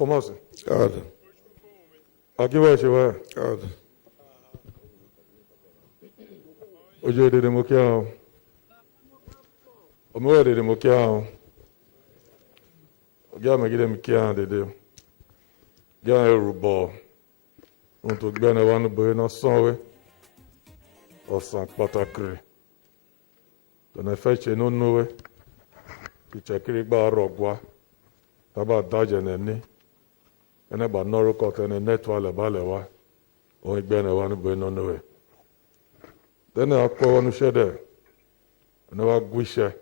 Formosa. God. I'll give her a God. Ojo de Mokia. Omo de Mokia. Ogiame Ikenwoli de de. Ogiame Rubo. Unto gbene wanu boy no sonwe. Osan patakri. Tona feche no nowe. Itsekiri gba rogwa. Taba daje neni. Ene ba noro kote ne netwa le balewa o igbene wanu be no nowe then akwa wanu shede ene wa gwishe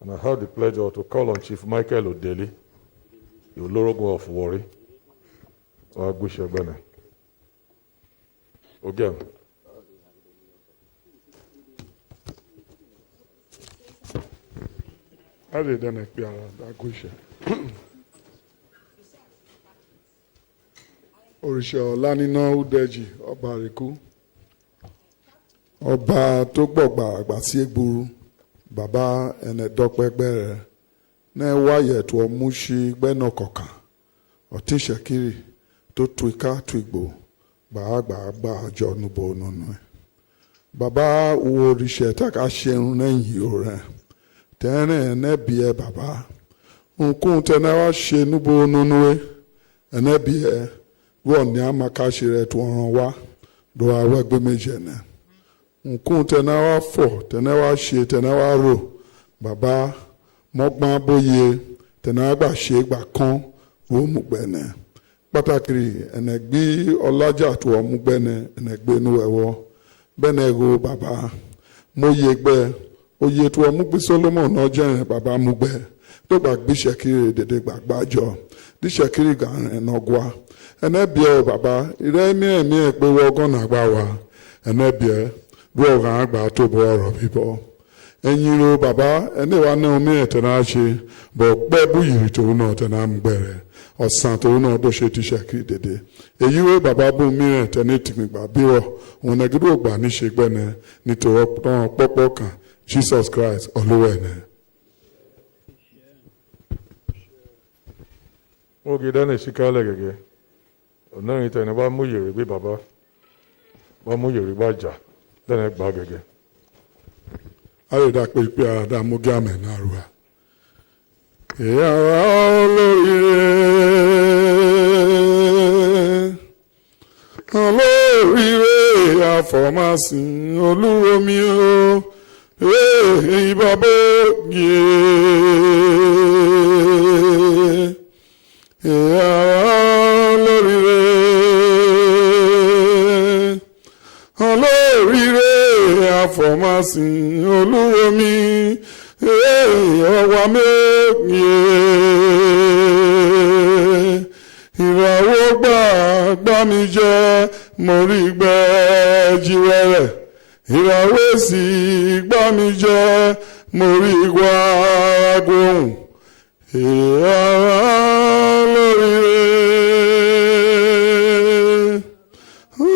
and I have the pleasure to call on Chief Michael Odeli the Olu of Warri wa gwishe bene Ogiame Ade dana pia da gwishe Òrìṣà ọ̀la níná Udeji ọba àríkú ọba tó gbọ̀gbà àgbà sí egburu bàbá ẹnẹdọ́pẹ́gbẹ́ rẹ̀ náà wáyẹ̀ tó ọmú sí gbẹ́nà kọ̀ọ̀kan ọ̀tí Itsekiri tó tu ika tu ìgbò gbàgbà àjọ nubo nínú ẹ̀. Bàbá wo òrìṣà tàkà ṣeun lẹ́yìn rẹ̀ tẹ́rẹ̀ ẹ̀nẹ́bí ẹ̀ bàbá nǹkan tẹ́ná wá ṣe nubo nínú ẹ̀ ẹ̀nẹ́bí ẹ̀ wọ́n ní àmàkàṣe rẹ̀ tó ràn wá do àwọn ẹgbẹ́ méjì ẹ̀ náà. Nǹkan tẹ́ná wá fọ̀ tẹ́ná wá ṣe tẹ́ná wá rò bàbá mọ́gbọ́n bóyè tẹ́ná gbà ṣe gbà kán wọ́n mú gbẹ̀nẹ̀. Pàtàkì ẹ̀nẹ̀gbí ọlájà tó ọmú gbẹ̀nẹ̀ ẹ̀nẹ̀gbé inú ẹ̀wọ́ bẹ́ẹ̀ ro bàbá mọ́yè gbẹ́ oyè tó ọmú gbé Solomon náà jẹ́ bàbá mú gbẹ́ tó gbà gbé Itsekiri dédé gbàgbájọ bí Itsekiri gà ẹ̀nàgwa ẹ̀nẹ́bíẹ́ bàbá ìrẹ́ mìíràn mìíràn pé wọ́n gọ́nà gbà wá ẹ̀nẹ́bíẹ́ wọ́n gàn àgbà tó bọ́ ọ̀rọ̀ bíbọ́ ẹ̀yin ro bàbá ẹ̀nẹ́wà náà mìíràn tẹ̀lé ṣe bọ̀ pẹ́ búyìrì tòun náà tẹ̀lé gbẹ̀rẹ̀ ọ̀sán tòun náà bó ṣe ti Itsekiri dédé èyí wo bàbá bú mìíràn tẹ̀lé tìgbìgbà bírọ̀ òun ẹ̀gídò gbà ní ṣe gbẹ̀nẹ̀ nítorí pọ́pọ́ kan Jesus Christ olúwa ẹ̀nẹ́. mo gida ne shikale gege ọ̀nà ìtẹ̀ni bá mú yèrè bí bàbá bá mú yèrè bá jà lẹ́nà gbà gẹ́gẹ́. Ayọ̀dá pé pé àdá mú Ogiame náà rú wa. Ìyàrá olóríire àfọ̀másìn olúromi o ìbàbá ògì ìyàrá olóríire àfọ̀másìn olúromi ọwà méjì ìràwọ̀ gbà mí jẹ́ mo rí gbẹ́ jíwẹ́rẹ́ ìràwọ̀ èsì gbà mí jẹ́ mo rí gbà gbóhùn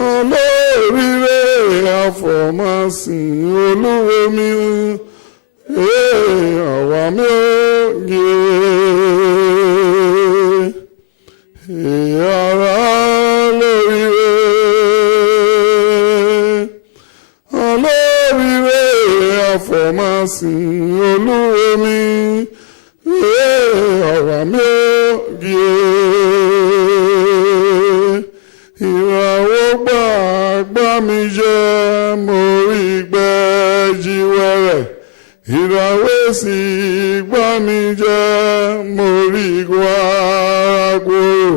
olóríire àfọ̀másìn olúromi àwa mi ò gé ara olóríire àfọ̀másìn olúwe mi àwa mi ò gé ìràwọ̀ gbàgbà mi jẹ́ mo rí gbẹ́jì wẹ́rẹ́. Ìràwé sì gbà mí jẹ́ mo rí gbàgbóró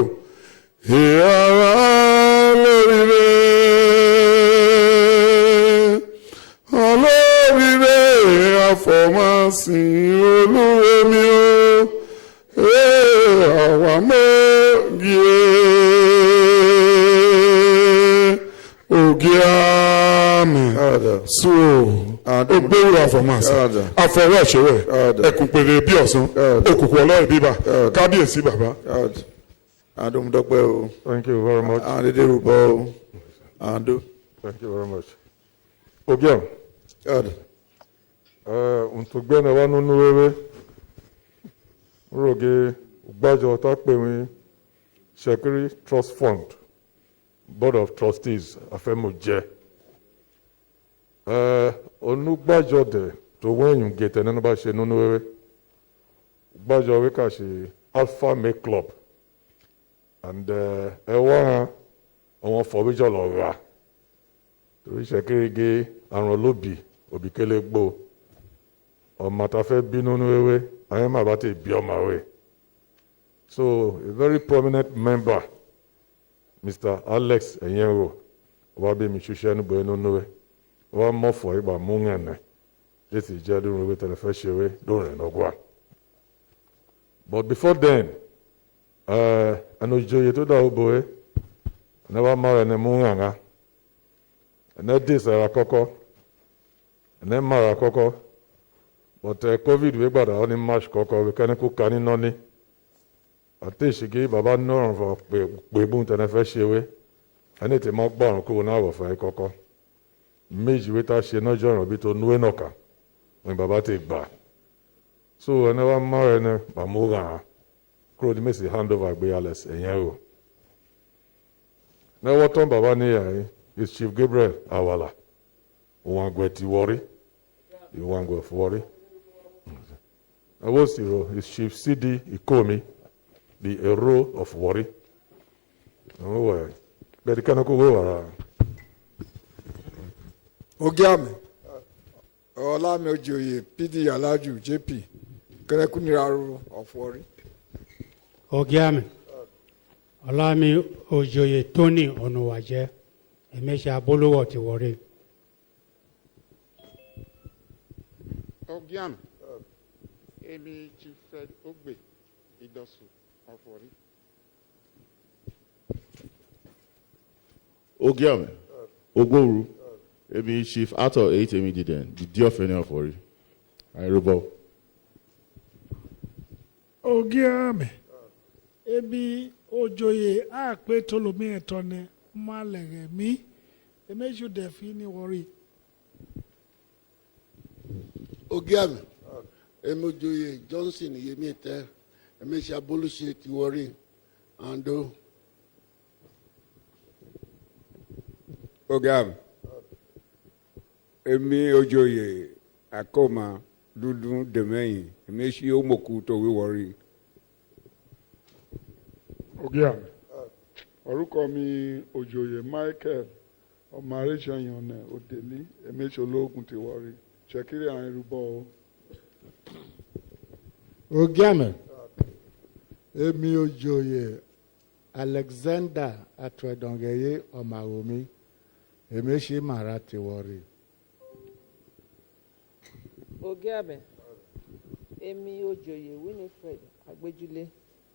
ìhàrá olóríire olóríire àfọ̀másìn olúwe mi o àwa mọ́gìí Ogiame Ikenwoli. Ogbéwúrò àfọ̀másì àfọwọ́ ìṣòwò ẹkùn pèrè bí ọ̀sán òkùnkùn ọlọ́run bíbà kábíyèsí bàbá. Adumdọ́pẹ́ o. Thank you very much. Adédèrúbọ o. Ado. Thank you very much. Ogiame. Ntùgbẹ́ni wa nínú rere nróge gbájọ tá pè mí Itsekiri Trust Fund Board of Trustees afẹ́mọ̀jẹ́. Onugbàjọ dẹ̀ tó wẹ́yìn gẹ̀tẹ̀ nínú bá ṣe nínú rere gbàjọ wíkà ṣe Alpha Make Club and ẹ wá hàn àwọn fọ̀wéjọ lọ rà torí Itsekiri gé àrùn olóbì òbíkélé gbó ọmọ tá fẹ́ bí nínú rere ayé má bá ti bí ọmọ rẹ̀ so a very prominent member Mr. Alex Enyenro wá bí mi ṣiṣẹ́ níbo nínú rẹ̀ wọ́n mọ̀ fọ́ ìgbà mú ẹ̀nẹ̀ létí ìjẹ́ lórí ewé tẹlifẹ́ ṣeré lórí ẹ̀nàgbà. But before then ẹnu ìjòyè tó dà ó bòye ẹ̀nẹ́ wá mọ̀ ẹ̀nẹ́ mú ẹ̀nà ẹ̀nẹ́ dé ìsẹ̀ra kọ́kọ́ ẹ̀nẹ́ mara kọ́kọ́ but COVID wé gbàdá ó ní March kọ́kọ́ wé kẹ́ni kó ka níná ní àti ìṣègé bàbá náà fọ pèbú tẹlifẹ́ ṣeré ẹni tí mọ́ gbọ́rùn kúrò náà wọ̀ fẹ́ kọ́kọ́. Méjì wé tá ṣe náà jọ̀ràn bí tó nú ẹ̀ nọ̀ka wọn bàbá ti gbà so ẹni wá mọ́ ẹni bàmúra hàn kúrò ní mèsì handover gbé Alex Enyenro lẹ́wọ́ tán bàbá níyà yìí is Chief Gabriel Awala òun àgbẹ̀ ti Warri ìwọ̀n àgbẹ̀ fún Warri ẹwọ́ sì ro is Chief CD Ikomi the hero of Warri ẹ̀wọ̀n wẹ̀ bẹ́ẹ̀ ni kánú kó wé wàrà. Ogiame Olami Ojoye PD Alaju JP Kerekuniraru of Warri. Ogiame Olami Ojoye Tony Onuwaje Emesha Abolowo ti Warri. Ogiame Emi Chief Fred Ogbe Idosu of Warri. Ogiame Ogboru. Maybe Chief Arthur 8 Emididen, the Diofene of Warri. Airubo. Ogiame. Ebi Ojoye Akpe Tolomi Etone Malere mi. Emeju Defini Warri. Ogiame. Emojoye Johnson Yemiete. Emesha Bolushe ti Warri. Ando. Ogiame. Emi Ojoye Akoma Dudu Demeyin Emeshi Omoku to Warri. Ogiame. Orúkọ mi Ojoye Michael ọmọ Arẹ́sẹ̀yànnà Òdèlí Emeshi Ológun ti Warri Itsekiri Àìrúbọ. Ogiame. Emi Ojoye Alexander Atwedongeye Omaromi Emeshi Mara ti Warri. Ogiame Emi Ojoye Winifred Agbejule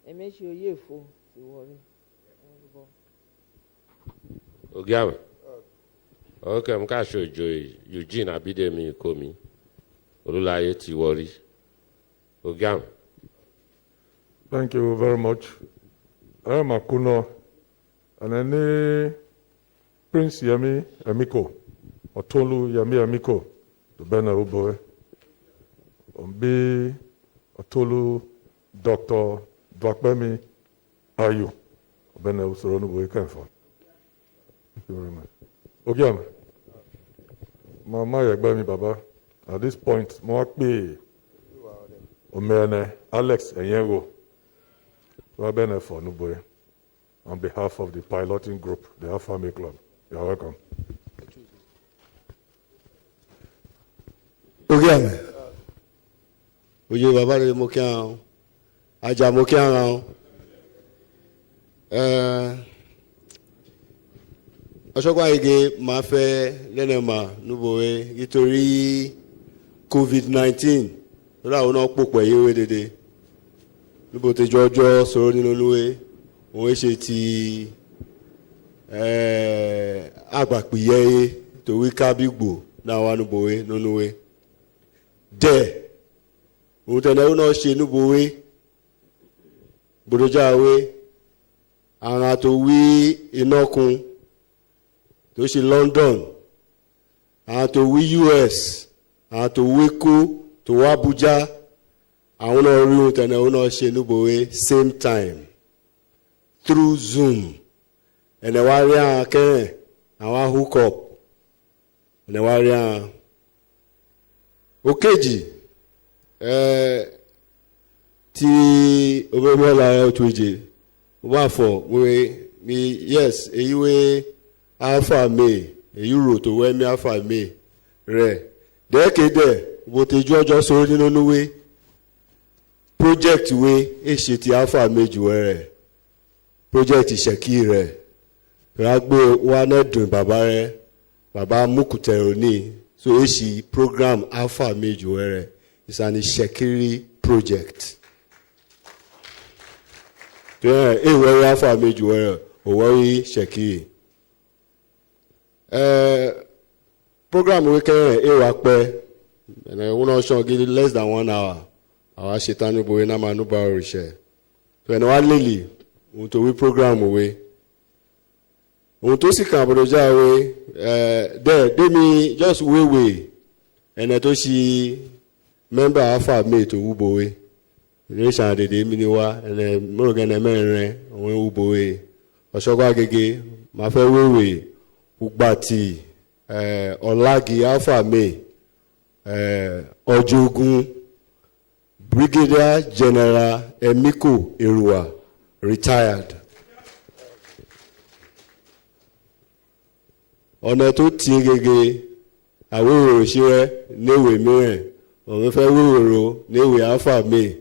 Emeshi Oyefo ti Warri. Ogiame okay Mkashi Ojoye Eugene Abidemi Ikomi Olulaye ti Warri. Ogiame. Thank you very much. I am Akuno and any Prince Yemi Emiko Otolu Yemi Emiko to Bena Uboe. Mbe Otolu Dr. Dwakpemi Ayu. Bene usoro nubo ikenfo. Thank you very much. Ogiame. Mama Yagbemi Baba. At this point, mo pe Omene Alex Enyengo. Bene for nubo on behalf of the piloting group, the Alpha May Club. You are welcome. Ogiame. Oye baba re mo kí an. Aja mo kí an. Ọ̀ṣọ́gbà igi máa fẹ́ lẹ́nẹ̀mà núbòwe nítorí COVID-19 lórí àwọn náà pòpọ̀ yíwé dédé. Níbo tí jọjọ́ sọ̀rọ̀ nínú olúwe, òun ṣe ti àgbàpìyẹ́ torí kábígbò náà wà núbòwe nínúwe. Dẹ̀, òun tẹ̀lé òun náà ṣe núbòwe, gbòdòjáwé, àwọn àtòwí iná kun. Tó ṣe London, àwọn tó wí US, àwọn tó wí Èkó, tó wá Abuja, àwọn náà rí ohun tẹ̀lé òun náà ṣe núbòwe same time through Zoom. Ẹ̀nẹ̀ wá rí àwọn akẹ́rẹ̀, àwọn hook up, ẹ̀nẹ̀ wá rí àwọn. Òkèjì, tí omemọ́lá ẹ̀ tó jẹ, wà fọ̀ wí yes, èyí wé. Alpha May, Euro to Wemi Alpha May, Re. Dekede, Boteju ọjọ́ sọ̀rọ̀ nínú olúwe. Project we, èṣe ti Alpha May jù rẹ̀. Project ìṣẹ̀kí rẹ̀. Ragbo wa nẹ́dùn bàbá rẹ̀. Bàbá Mukutẹ̀rọ ní. So èṣì program Alpha May jù rẹ̀. It's an Itsekiri project. Èwẹ̀rẹ̀ Alpha May jù rẹ̀. Òwòrí ṣẹ̀kí. Program weekend pẹ́ and I wanna show give less than 1 hour. Our shetani boy na manu ba orishe. So and one lily want to we program away. Want to see Cambodia away. There they me just way and I to see member Alpha May to Ubowe. Relation de miniwa and Morgan Emery on Ubowe. Oshoga gege ma fe we. Ugbati, Olagi Alpha May, Ojogun, Brigadier General Emiko Erua, retired. Ọ̀nà tó ti gègé àwòrò ṣírẹ́ níwèé mìíràn, òun fẹ́ wúrò níwèé Alpha May.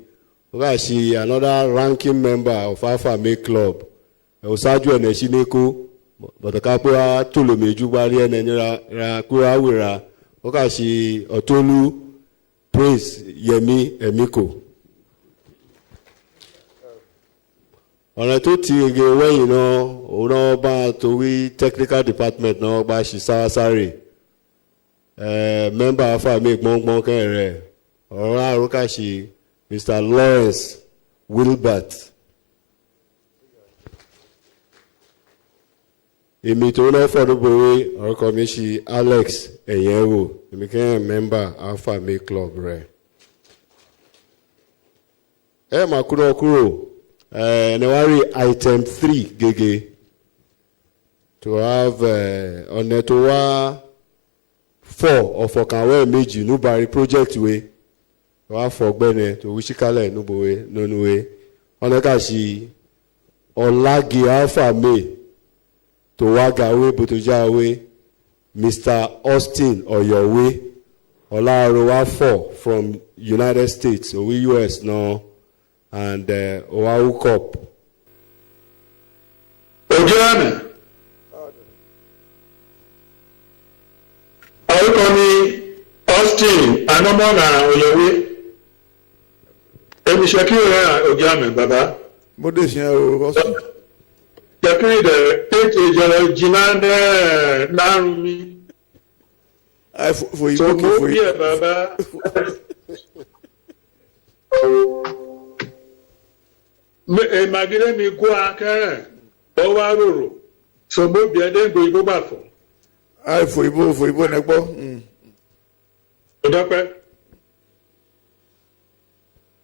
Ó bá ṣe another ranking member of Alpha May Club. Òṣáájú ẹ̀nà ìṣíníkó. But ka pé wá tó lò méjú bá rí ẹni ra pé wá wèrà ó kà ṣe Ọ̀tọ́lú Prince Yẹmí Emiko. Ọ̀nà tó ti ege wẹ́yìn náà òun náà bá torí technical department náà bá ṣe sáwásárè. Member Alpha May gbọ́ngbọ́n kẹrẹ̀ ọ̀rọ̀ àrùkà ṣe Mr. Lawrence Wilbert. Èmi tó náà fọdúnbọ̀wé orúkọ mi ṣe Alex Enyenwo, èmi kẹ́hìn member Alpha May Club rẹ̀. Máa kúrò ẹni wá rí item 3 gègé to have ọ̀nà tó wá 4 ọ̀fọ̀kànwé méjì núbàárí project we wá fọ̀gbẹ́ni tó wí síkálẹ̀ núbòwe ọ̀nà kà sí Ọ̀làgì Alpha May. To Wagawe Botojawe, Mr. Austin Oyowe, Olarowa 4 from United States, or US now, and Oahu Cup. Ogiame. Orúkọ Austin Anomona Oyowe. Èmi Ṣẹ̀kírì Ogiame bàbá. Mo dé ṣe Austin. Ṣẹ̀kírì dẹ̀ ètò ìjọba jìnnà lárùn mi. For you, for you. Baba. Magire mi kó akẹ́rẹ̀ ọwọ́ àròrò sọgbó bí ẹdẹ́gbò ìbò bá fọ̀. For Ibo nẹ́gbọ́. Ìdọ́pẹ́.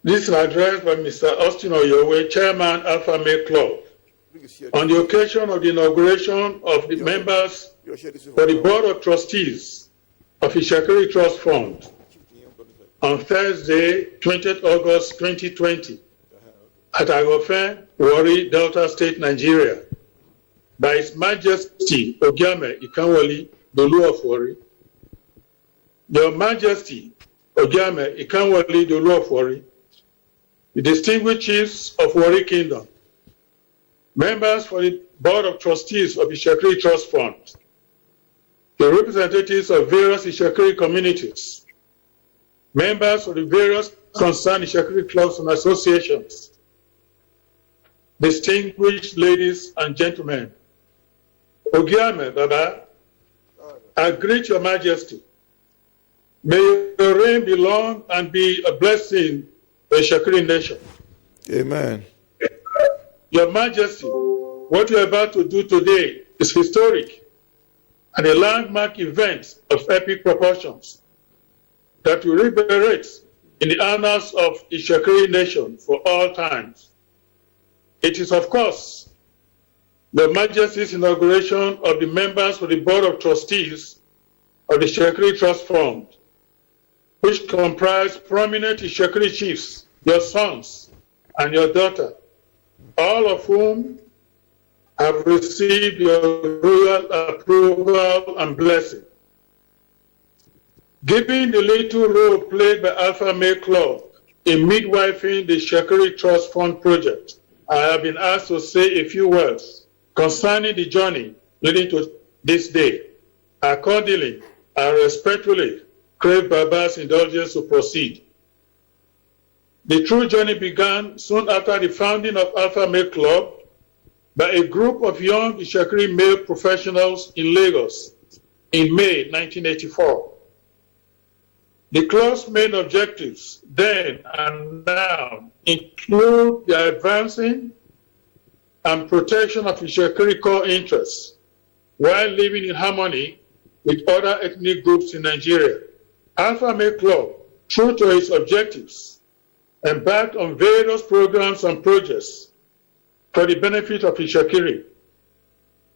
This is addressed by Mr. Austin Oyowe, Chairman Alpha Male Club, on the occasion of the inauguration of the members for the Board of Trustees of Itsekiri Trust Fund on Thursday, 20th August 2020 at Aghofen, Warri, Delta State, Nigeria, by His Majesty Ogiame Ikenwoli, Olu of Warri. Your Majesty Ogiame Ikenwoli, Olu of Warri, the distinguished chiefs of Warri Kingdom, members for the Board of Trustees of Itsekiri Trust Fund, the representatives of various Itsekiri communities, members of the various concerned Itsekiri clubs and associations, distinguished ladies and gentlemen, Ogiame Baba, I greet your Majesty. May your reign be long and be a blessing to the Itsekiri nation. Amen. Your Majesty, what you are about to do today is historic and a landmark event of epic proportions that will reverberate in the annals of the Itsekiri nation for all times. It is, of course, Your Majesty's inauguration of the members of the Board of Trustees of the Itsekiri Trust Fund, which comprise prominent Itsekiri chiefs, your sons and your daughter, all of whom have received your royal approval and blessing. Given the little role played by Alpha Male Club in midwifing the Itsekiri Trust Fund project, I have been asked to say a few words concerning the journey leading to this day. Accordingly, I respectfully crave Baba's indulgence to proceed. The true journey began soon after the founding of Alpha Male Club by a group of young Itsekiri male professionals in Lagos in May 1984. The club's main objectives then and now include the advancing and protection of Itsekiri core interests while living in harmony with other ethnic groups in Nigeria. Alpha Male Club, true to its objectives, embarked on various programs and projects for the benefit of Itsekiri,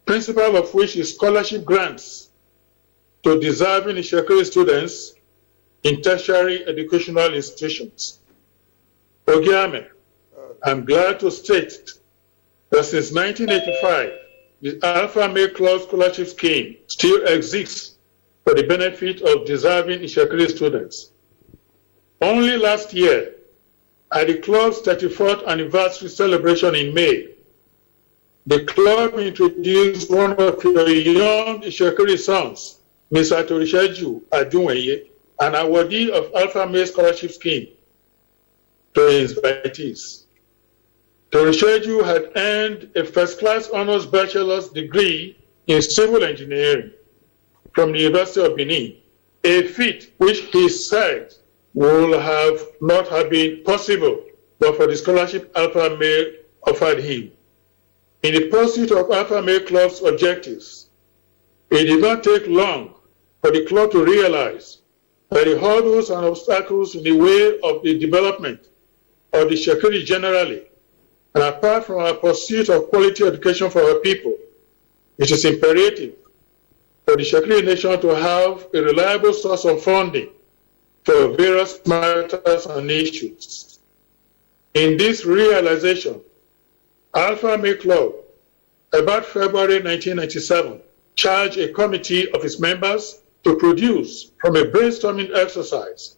principal of which is scholarship grants to deserving Itsekiri students in tertiary educational institutions. Ogiame, I'm glad to state that since 1985, the Alpha Male Club scholarship scheme still exists for the benefit of deserving Itsekiri students. Only last year, at the club's 34th anniversary celebration in May, the club introduced one of your young Itsekiri sons, Mr. Torisheju Adunweye, an awardee of Alpha Male Scholarship Scheme, to his invitees. Torisheju had earned a first-class honors bachelor's degree in civil engineering from the University of Benin, a feat which he said would not have been possible but for the scholarship Alpha Male offered him. In the pursuit of Alpha Male Club's objectives, it did not take long for the club to realize that the hurdles and obstacles in the way of the development of the Itsekiri generally, and apart from our pursuit of quality education for our people, it is imperative for the Itsekiri nation to have a reliable source of funding for various matters and issues. In this realization, Alpha Male Club, about February 1997, charged a committee of its members to produce, from a brainstorming exercise,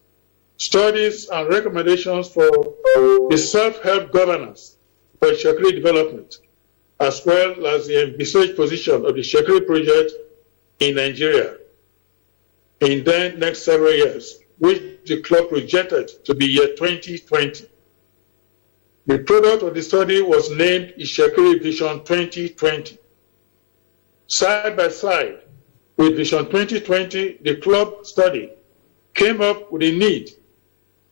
studies and recommendations for the self-help governance for Itsekiri development, as well as the envisaged position of the Itsekiri project in Nigeria in the next several years, which the club projected to be year 2020. The product of the study was named Itsekiri Vision 2020. Side by side with Vision 2020, the club study came up with a need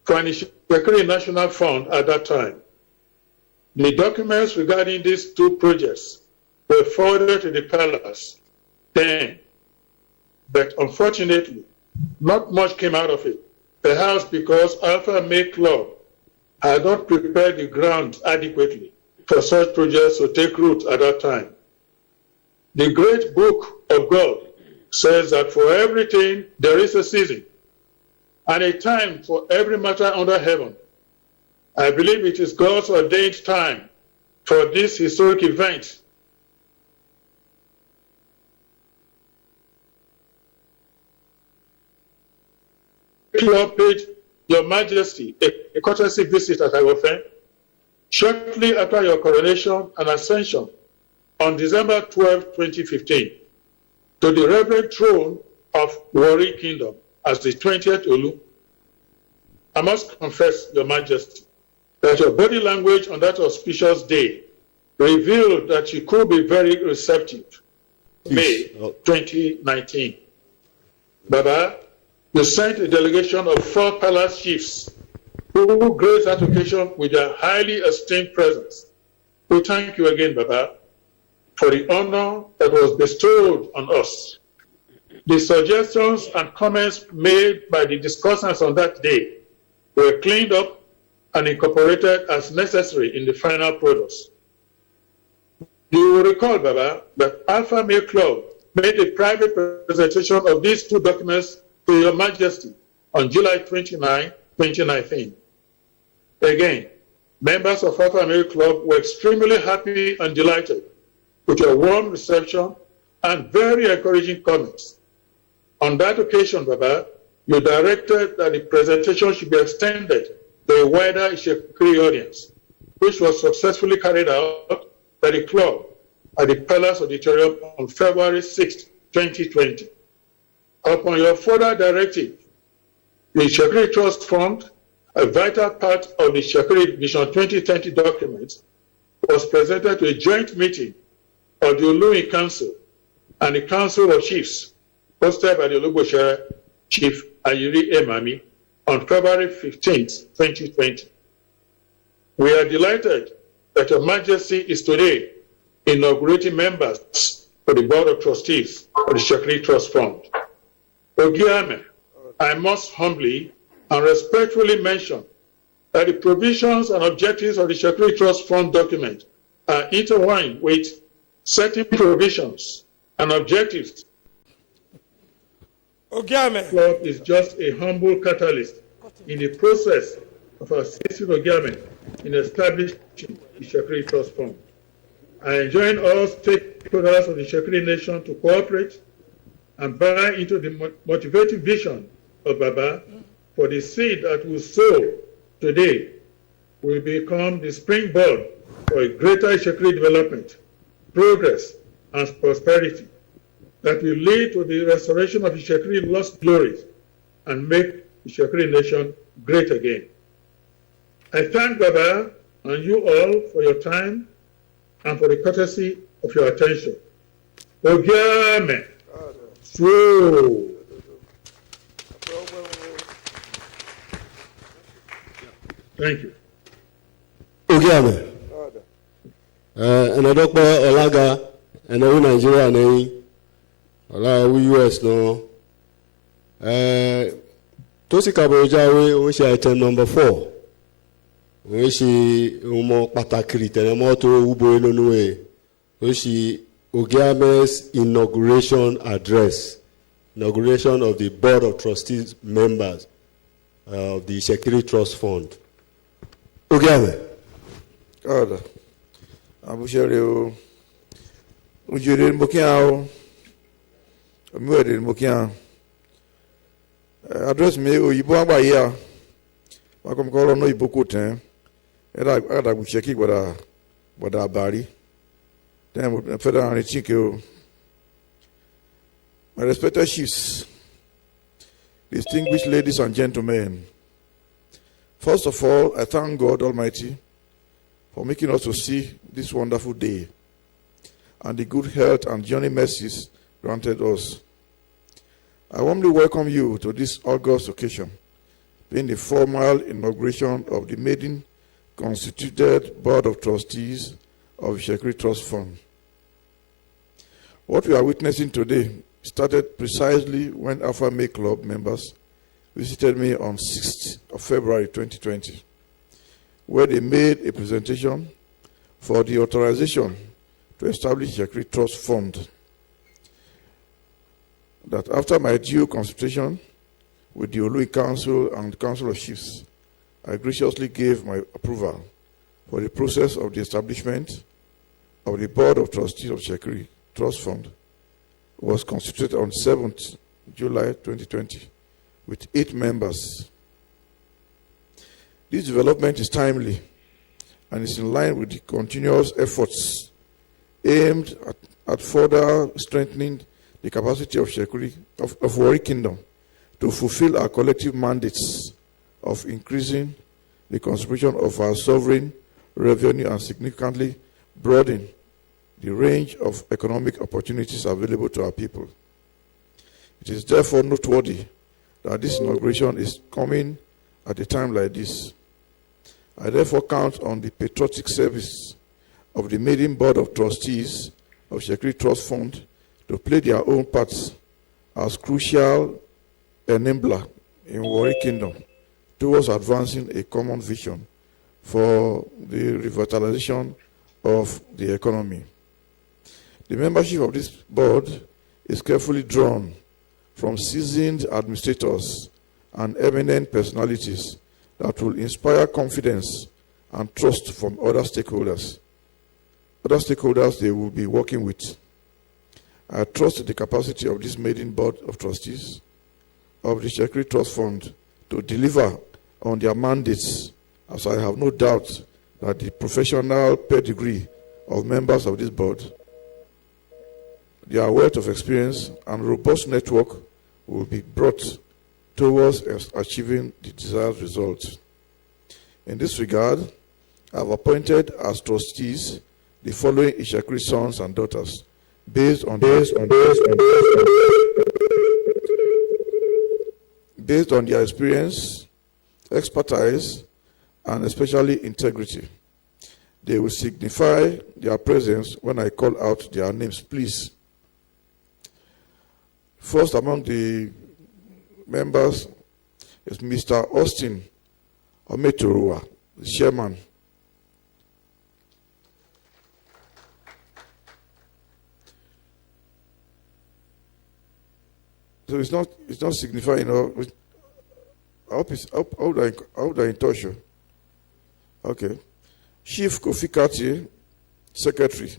for an Itsekiri National Fund at that time. The documents regarding these two projects were forwarded to the palace then, but unfortunately, not much came out of it, perhaps because Alpha Male Club had not prepared the ground adequately for such projects to take root at that time. The great book of God says that for everything there is a season and a time for every matter under heaven. I believe it is God's ordained time for this historic event. Club paid Your Majesty a courtesy visit at Aghofen shortly after your coronation and ascension on December 12, 2015, to the reverend throne of Warri Kingdom as the 20th Olu. I must confess, Your Majesty, that your body language on that auspicious day revealed that you could be very receptive. May 2019. Baba, you sent a delegation of 4 palace chiefs who graced that occasion with their highly esteemed presence. We thank you again, Baba, for the honor that was bestowed on us. The suggestions and comments made by the discussants on that day were cleaned up and incorporated as necessary in the final products. You will recall, Baba, that Alpha Male Club made a private presentation of these 2 documents to Your Majesty on July 29, 2019. Again, members of Alpha Male Club were extremely happy and delighted with your warm reception and very encouraging comments. On that occasion, Baba, you directed that the presentation should be extended to a wider Itsekiri audience, which was successfully carried out by the club at the Palace Auditorium on February 6, 2020. Upon your further directive, the Itsekiri Trust Fund, a vital part of the Itsekiri Vision 2020 document, was presented to a joint meeting of the Olu Council and the Council of Chiefs, hosted by the Olugbo Chief Ayiri Emami on February 15, 2020. We are delighted that Your Majesty is today inaugurating members for the Board of Trustees of the Itsekiri Trust Fund. Ogiame, I must humbly and respectfully mention that the provisions and objectives of the Itsekiri Trust Fund document are intertwined with certain provisions and objectives. Ogiame Club is just a humble catalyst in the process of assisting Ogiame in establishing the Itsekiri Trust Fund. I enjoin all stakeholders of the Itsekiri nation to cooperate and buy into the motivating vision of Baba for the seed that will sow today will become the springboard for a greater Itsekiri development, progress, and prosperity that will lead to the restoration of Itsekiri lost glories and make the Itsekiri nation great again. I thank Baba and you all for your time and for the courtesy of your attention. Ogiame. So. Thank you. Ogiame. Enadokpo Olaga, enawu Nigeria nei, Olawu US no. Tosi Kabojawe, we share item number 4. We see umo patakri tenemo to ubo elonuwe. We see Ogiame's inauguration address, inauguration of the Board of Trustees members of the Itsekiri Trust Fund. Ogiame. God. Abushere ujure mokiao. Omuere mokiao. Address me oyibo agbaye. Makom ko no iboku ten. Era agbusheki gbada abari. Then federal and my respected chiefs, distinguished ladies and gentlemen, first of all, I thank God Almighty for making us to see this wonderful day and the good health and journey mercies granted us. I warmly welcome you to this august occasion, being the formal inauguration of the maiden constituted Board of Trustees of Itsekiri Trust Fund. What we are witnessing today started precisely when Alpha Male Club members visited me on 6th of February 2020 where they made a presentation for the authorization to establish Itsekiri Trust Fund. That after my due consultation with the Olu Council and Council of Chiefs, I graciously gave my approval for the process of the establishment of the Board of Trustees of Itsekiri Trust Fund. Was constituted on 7th July 2020 with 8 members. This development is timely and is in line with the continuous efforts aimed at further strengthening the capacity of Warri Kingdom to fulfill our collective mandates of increasing the contribution of our sovereign revenue and significantly broadening the range of economic opportunities available to our people. It is therefore noteworthy that this inauguration is coming at a time like this. I therefore count on the patriotic service of the maiden Board of Trustees of Itsekiri Trust Fund to play their own parts as crucial enabler in Warri Kingdom towards advancing a common vision for the revitalization of the economy. The membership of this board is carefully drawn from seasoned administrators and eminent personalities that will inspire confidence and trust from other stakeholders they will be working with. I trust the capacity of this maiden Board of Trustees of the Itsekiri Trust Fund to deliver on their mandates, as I have no doubt that the professional pedigree of members of this board, their wealth of experience and robust network will be brought towards achieving the desired results. In this regard, I have appointed as trustees the following Itsekiri sons and daughters based on their experience, expertise, and especially integrity. They will signify their presence when I call out their names, please. First among the members is Mr. Austin Ometorua, the chairman. So it's not signifying. I hope I touch you. Okay. Chief Kofi Kati, secretary.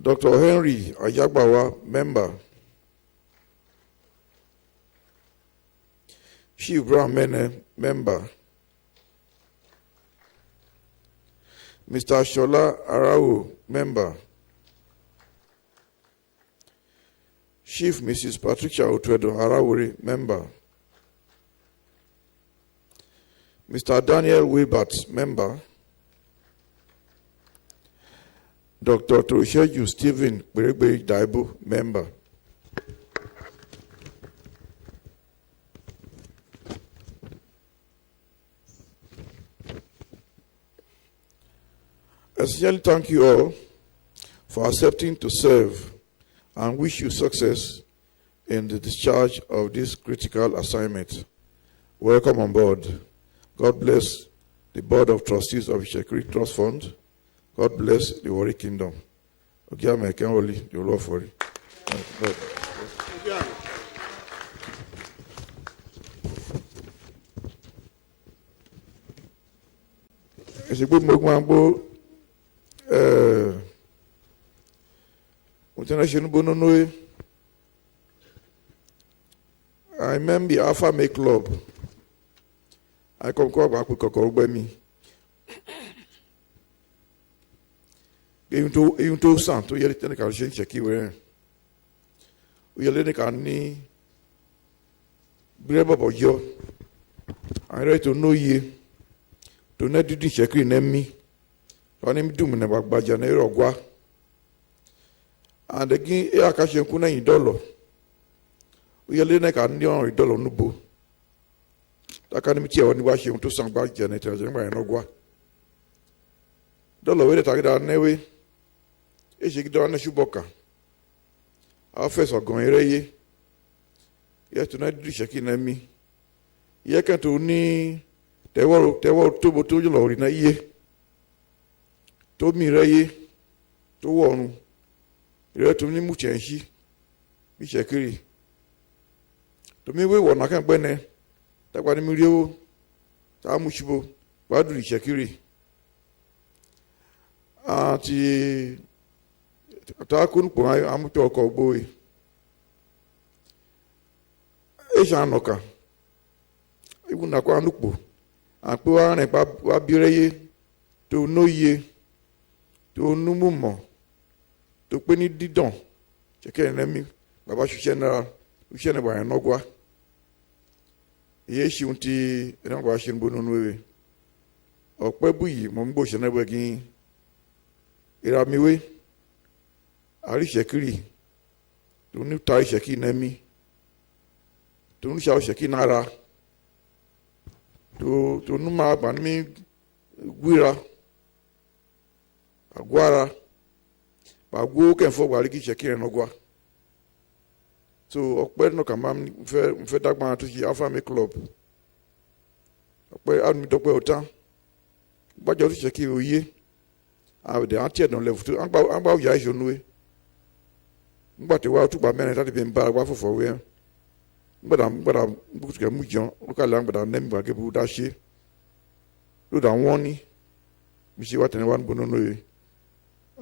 Dr. Henry Ayagbawa, member. Chief Brown Mene, member. Mr. Shola Arau, member. Chief Mrs. Patricia Otwedo Arawuri, member. Mr. Daniel Wilbert, member. Dr. Tosheju Stephen Beregbe Daibu, member. I sincerely thank you all for accepting to serve and wish you success in the discharge of this critical assignment. Welcome on board. God bless the Board of Trustees of Itsekiri Trust Fund. God bless the Warri Kingdom. Ogiame Ikenwoli, the Olu of Warri. I remember the Alpha Make Club. I come back with Kokoro me. Even to San to yell the Carson Cheki where we yell the Carni Breva Bojo. I read to know ye to not do the Cheki name me. On him doom in a Bajanero Gua. And again, Akashan Kuna in Dolo. We are learning a new dollar nubu. The academy chair when washing to some back janitors and by no gua. Dollar way to target our neway. Is she done a shuboka? Our face are going away. Yes, tonight do shaking at me. Ye kan to ni te wo to bo to lo ri na iye. To mi re ye to wo nu. Ire to ni mu chenshi. Itsekiri. To mi we wo na kan gbe ne. Ta gba ni mi ri o. Ta mu shibo. Gbadu Itsekiri. Ti ta kun po amu to ko boy. Anoka. Ibu na kwa nukpo. Akpo wa ne wa bireye to noye to numumo to pe ni didon. Cheke nemi baba shu general u shene ba enogwa. Ye shi unti ena gwa shi nbo nunu we. Ope buyi mo ngbo shene bo gin. Ira miwe. Ari Itsekiri. To ni ta Itsekiri nemi. To nu sha Itsekiri nara. To nu ma ba mi gwira. Agwara. Ba gwo ken fo gwa ri Itsekiri nogwa. So ope no kan ma mfe dagba to si Aghofen club. Ope admi dope otan. Ba jo Itsekiri oye. De antie don level to angba ya ijonue. Ngba te wa tu ba mene tati be mba wa fofo we. Ngba buku ke mujon o ka la ngba nem ba ke bu da she. Do da woni. Mi si wa tene wan bonono e.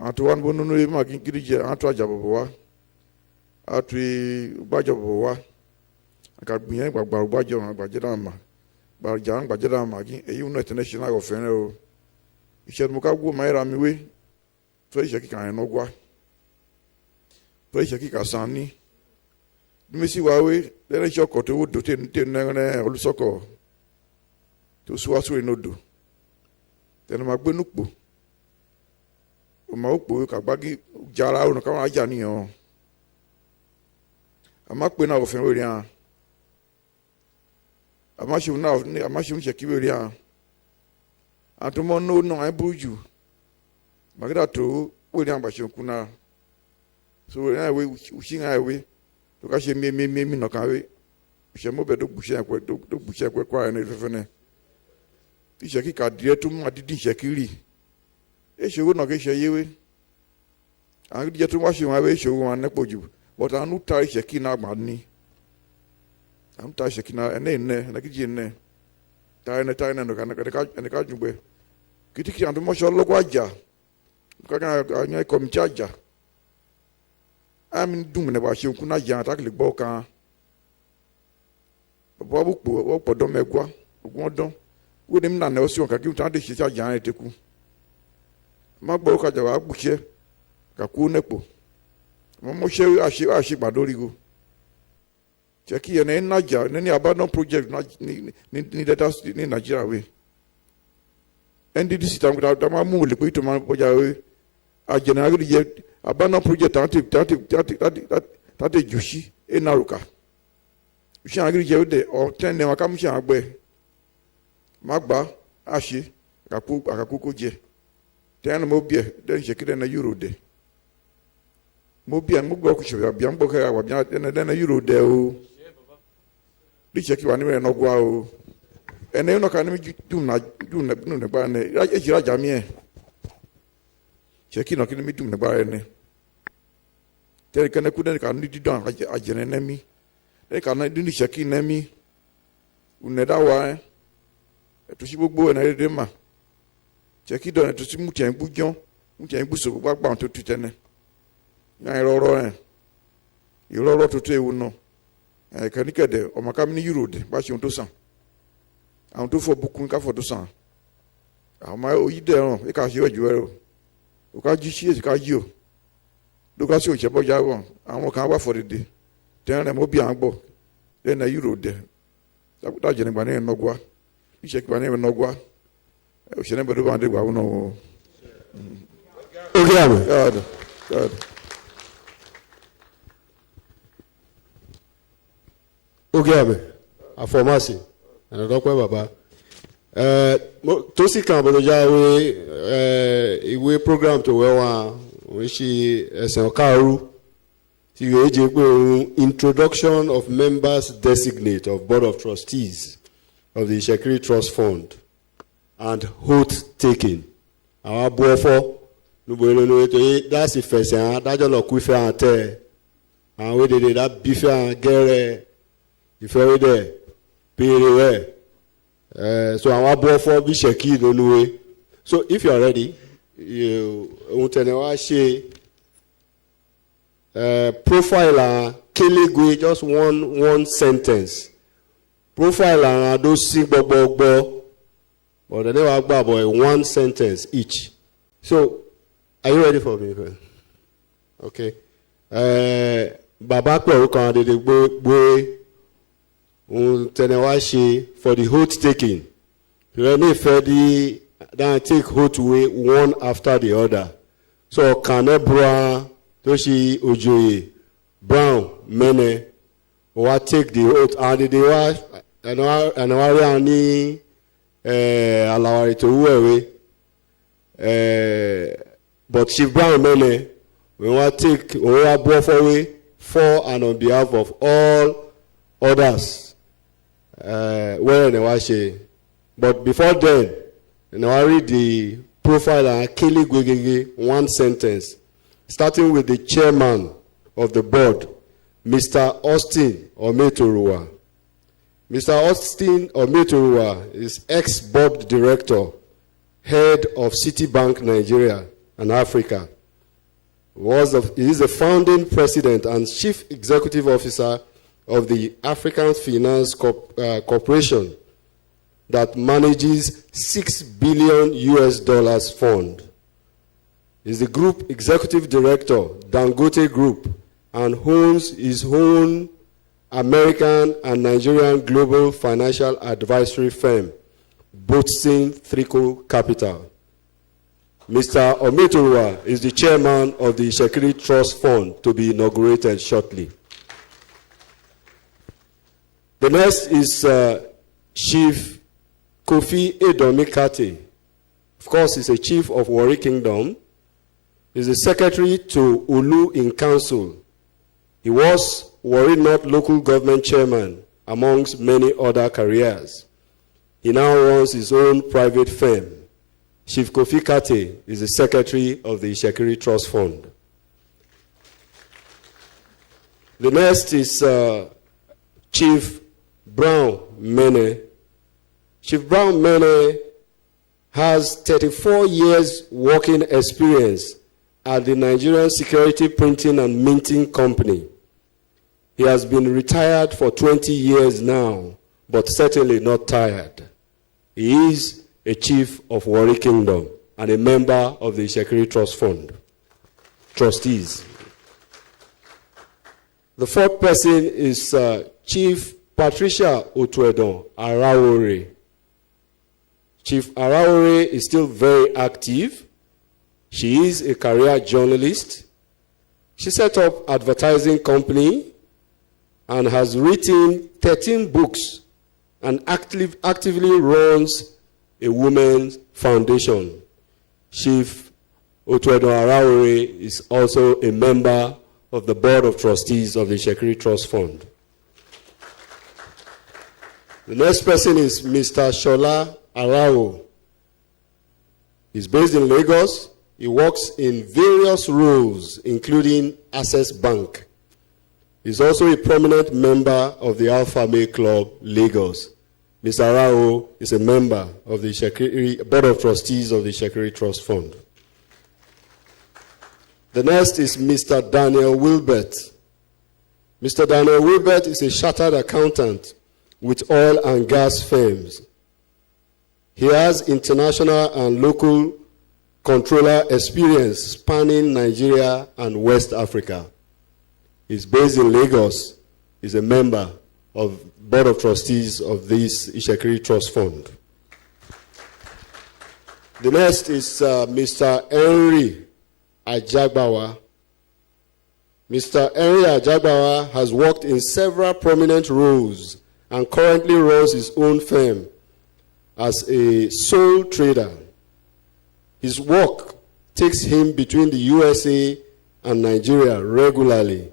Anto wan bonono e ma kin kirije anto ajabo wa. Atu gbajo wa. Aka gbiyan gbagba gbajo gbaje da ma. Ba jan gbaje da ma kin eyi no international Aghofen o. Iṣẹ́ mo ká gbó máa ra mi wé tó iṣẹ́ kíkà yẹn lọ́gbà tó iṣẹ́ kíkà san ní bí mi sì wá wé lẹ́nu iṣẹ́ ọkọ̀ tó wó do tẹ̀ nẹ́rẹ́ olùsọ́kọ̀ tó sún wá sórí n'odò tẹnu máa gbé nùpò òmà òpò kàgbági jara ònà káwọn ajá nìyẹn àmà pé náà Aghofen wèrè hàn àmà ṣeun ṣèkí wèrè hàn. Atomo no I buju. Magada to we dan ba kuna. So na we ushin we to ka she me no kan we. She mo be do bushe akwe do bushe akwe kwa na fefene. Itsekiri ka dire to ma didi Itsekiri. E se wo no ke se yewe. An di je to wa se wa we se wo an nepoju. But anu ta Itsekiri na gba ni. Am ta Itsekiri na na kiji ne. Ta na no kan ka jugbe. Kitiki andu mo so logo aja. Ka anya komiti aja. Am dum ne ba se ku na ja ta kle gbo kan. Baba bu po o podo megwa, ogun odon. Wo ni na o si on ka ki ta de se aja eteku. Ma gbo ka ja wa buche ka ku nepo. Mo se ase gbadori go. Cheki ene na ja ni abandon project ni data ni Nigeria we. NDDC ta ma mu le pe to ma boja we a general je abandon project ta te jushi e naruka. Ushi agri je de o ten ne maka mu shi agbe. Magba ase akaku ko je. Ten mo bie den Itsekiri na euro de. Mo bie mo gbo ku se bia mo ka wa bia na euro de o. Itsekiri wa ni me no gwa o. Ene no kan mi du na gba ne e jira jami e. Itsekiri no kin mi du na gba ne. Tere kan ku den kan ni didon ajene na mi. E kan na di Itsekiri na mi. Uneda wa e. To si gbogbo na de ma. Itsekiri don to si mu tian gbujon, mu tian gbuso gbagba to tutene. Yan iroro e. Iroro to ewu no. Kan ni kede o maka mi ni euro de ba se on to san. Àwọn tó fọ bukun ká fọ tó san. Àwọn oyi de ron e ka se oju ero. O ka ji si e ka ji o. Do ka se o se boja won. Àwọn kan wa fọ dede. Ten re mo bi an gbo. E na euro de. Da je ni gba ni nogwa. Itsekiri gba ni nogwa. O se ne be do ba de gba won o. Ogiame. God. Ogiame. Afomasi. Ẹnìdọ́pẹ́ bàbá tó sì kàn bọ̀dọ̀ jáwé ìwé program tó wẹ́ wá wọ́n ṣe ẹ̀sìn ọ̀káàrú tí yóò jẹ́ pé òun introduction of members designate of Board of Trustees of the Itsekiri Trust Fund, and oath taking. Our boyfriend, that's the first thing. That's all we feel. And we did that before and get if we there, pay so our boyfriend be Itsekiri no. So if you are ready, you profile Kelegwe, just one sentence. Profile and those sing but they never boy one sentence each. So are you ready for me? Okay. Baba Kwerukan de boy for the oath taking. Then take oath away one after the other. So Kanebra, Toshi Ojoye, Brown, Mene, or take the oath and they were and Wariani allow it to away. But Chief Brown Mene, we want to take both away for and on behalf of all others. Where in the but before then, I read the profile and Kelegwe one sentence, starting with the chairman of the board, Mr. Austin Ometorua. Mr. Austin Ometorua is ex-board director, head of Citibank Nigeria and Africa. He is the founding president and chief executive officer of the African Finance Corporation that manages $6 billion fund. Is the group executive director, Dangote Group, and owns his own American and Nigerian global financial advisory firm, Bootsin Thrico Capital. Mr. Ometorua is the chairman of the Itsekiri Trust Fund to be inaugurated shortly. The next is Chief Kofi Edomikate. Of course, he's a chief of Warri Kingdom. He's the secretary to Olu in council. He was Warri North local government chairman, amongst many other careers. He now runs his own private firm. Chief Kofi Kate is the secretary of the Itsekiri Trust Fund. The next is Chief Brown Mene. Chief Brown Mene has 34 years working experience at the Nigerian Security Printing and Minting Company. He has been retired for 20 years now, but certainly not tired. He is a chief of Warri Kingdom and a member of the Itsekiri Trust Fund. Trustees. The fourth person is Chief Patricia Otuedon Araore. Chief Araore is still very active. She is a career journalist. She set up advertising company and has written 13 books and actively runs a women's foundation. Chief Otuedon Araore is also a member of the Board of Trustees of the Itsekiri Trust Fund. The next person is Mr. Shola Arao. He's based in Lagos. He works in various roles, including Access Bank. He's also a prominent member of the Alpha May Club, Lagos. Mr. Arao is a member of the Board of Trustees of the Itsekiri Trust Fund. The next is Mr. Daniel Wilbert. Mr. Daniel Wilbert is a chartered accountant with oil and gas firms. He has international and local controller experience spanning Nigeria and West Africa. He's based in Lagos. He's a member of Board of Trustees of this Itsekiri Trust Fund. The next is Mr. Henry Ajagbawa. Mr. Henry Ajagbawa has worked in several prominent roles and currently runs his own firm as a sole trader. His work takes him between the USA and Nigeria regularly.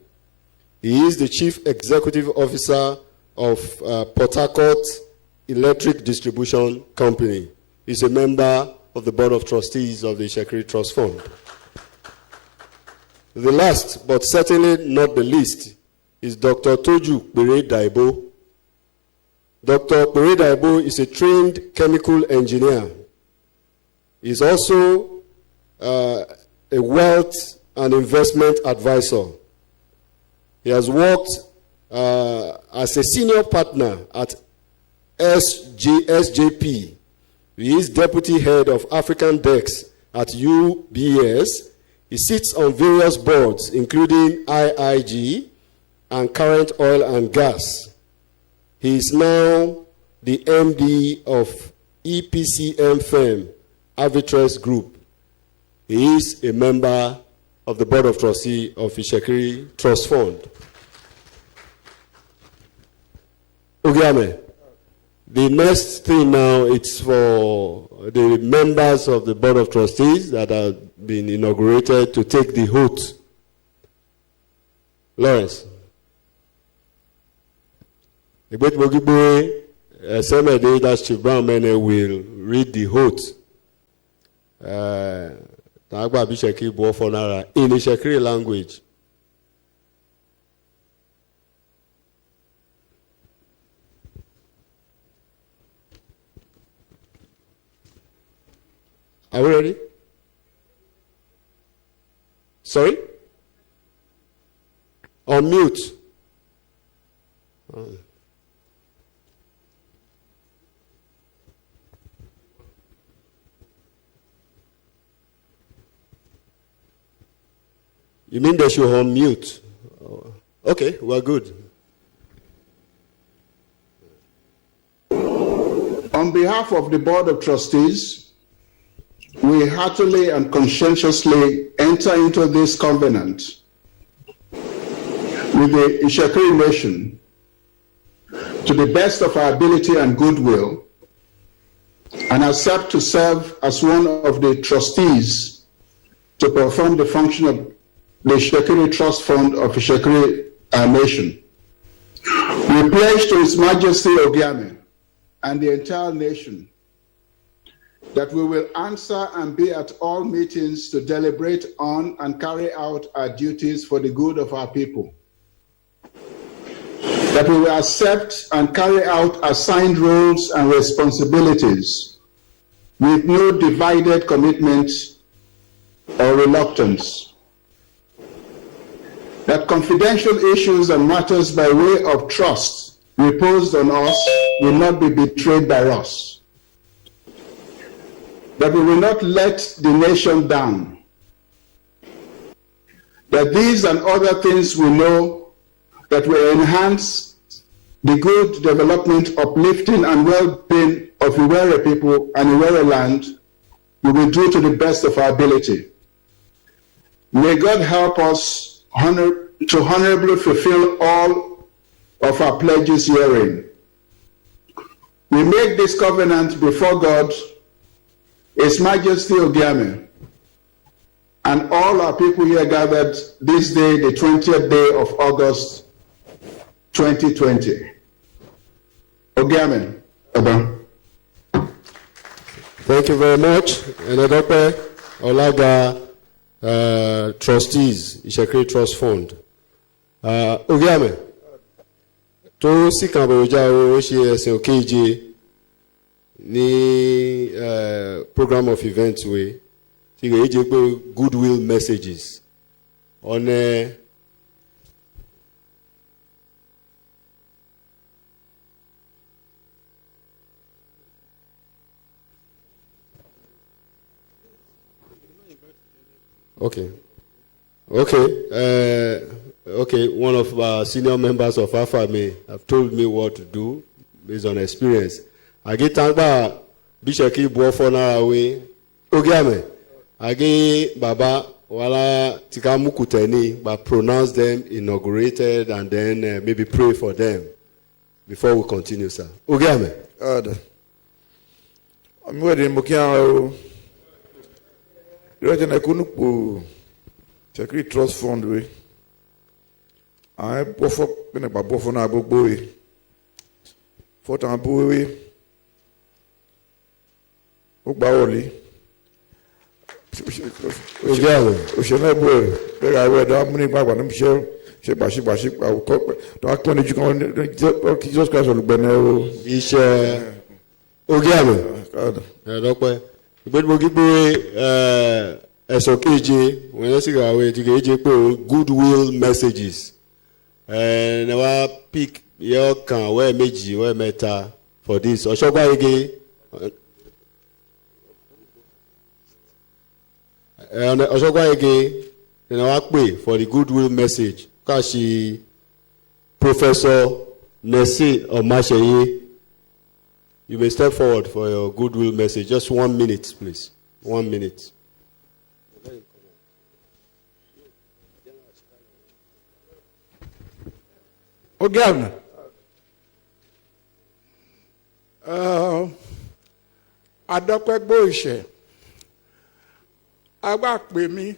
He is the Chief Executive Officer of Port Harcourt Electric Distribution Company. He's a member of the Board of Trustees of the Itsekiri Trust Fund. The last, but certainly not the least, is Dr. Toju Pere Daibo. Dr. Pere Daibo is a trained chemical engineer. He's also a wealth and investment advisor. He has worked as a senior partner at SJP. He is deputy head of African Dex at UBS. He sits on various boards, including IIG and Current Oil and Gas. He is now the MD of EPCM firm, Avitres Group. He is a member of the Board of Trustees of Itsekiri Trust Fund. Ogiame, the next thing now, it's for the members of the Board of Trustees that have been inaugurated to take the oath. Lawrence. That's Chief Brown Mene will read the oath. In the Itsekiri language. Are we ready? Sorry? On mute. You mean they should unmute? Okay, we're good. On behalf of the Board of Trustees, we heartily and conscientiously enter into this covenant with the Itsekiri nation to the best of our ability and goodwill, and accept to serve as one of the trustees to perform the function of the Itsekiri Trust Fund of Itsekiri nation. We pledge to His Majesty Ogiame and the entire nation that we will answer and be at all meetings to deliberate on and carry out our duties for the good of our people. That we will accept and carry out assigned roles and responsibilities with no divided commitment or reluctance. That confidential issues and matters by way of trust reposed on us will not be betrayed by us. That we will not let the nation down. That these and other things we know that will enhance the good development, uplifting, and well-being of Iwere people and Iwere land, we will do to the best of our ability. May God help us to honorably fulfill all of our pledges herein. We make this covenant before God, His Majesty Ogiame, and all our people here gathered this day, the 20th day of August, 2020. Ogiame. Thank you very much. Enedope Olaga, trustees, Itsekiri Trust Fund. Ogiame, to si kan boja o ṣe ẹsìn òkèje ní program of events we ti re je pe goodwill messages on Okay. One of our senior members of AFAME have told me what to do based on experience. I get tangba Bisheki Buofona away. Ogiame. I get Baba wala tikamukuteni, but pronounce them inaugurated and then maybe pray for them before we continue, sir. Ogiame. I'm ready to You're going Itsekiri Trust Fund we. I buffer been about buffer na gbogbo we. For tambu we Ugbawoli. Ogiame. Oshenebo, where I read, I'm going back when I'm sure. Jesus Christ will be now. Iṣẹ́ Ogiame. Ẹ̀dọ́pẹ́. Ìgbẹ́dùmọ̀ gbígbé ẹ̀sọ́ keje wọ́n yẹn sì kàwé ti keje pé goodwill messages. Ẹ wá pick yẹ ọkàn wẹ́ẹ̀ méjì wẹ́ẹ̀ mẹ́ta for this. Ọ̀ṣọ́gbà yege. Ọ̀ṣọ́gbà yege ẹ wá pè for the goodwill message. Kashi Professor Nesi Omasheye. You may step forward for your goodwill message. Just 1 minute, please. 1 minute. Ogiame. Adọ́pẹ́gbó ìṣẹ̀. Agba pè mí.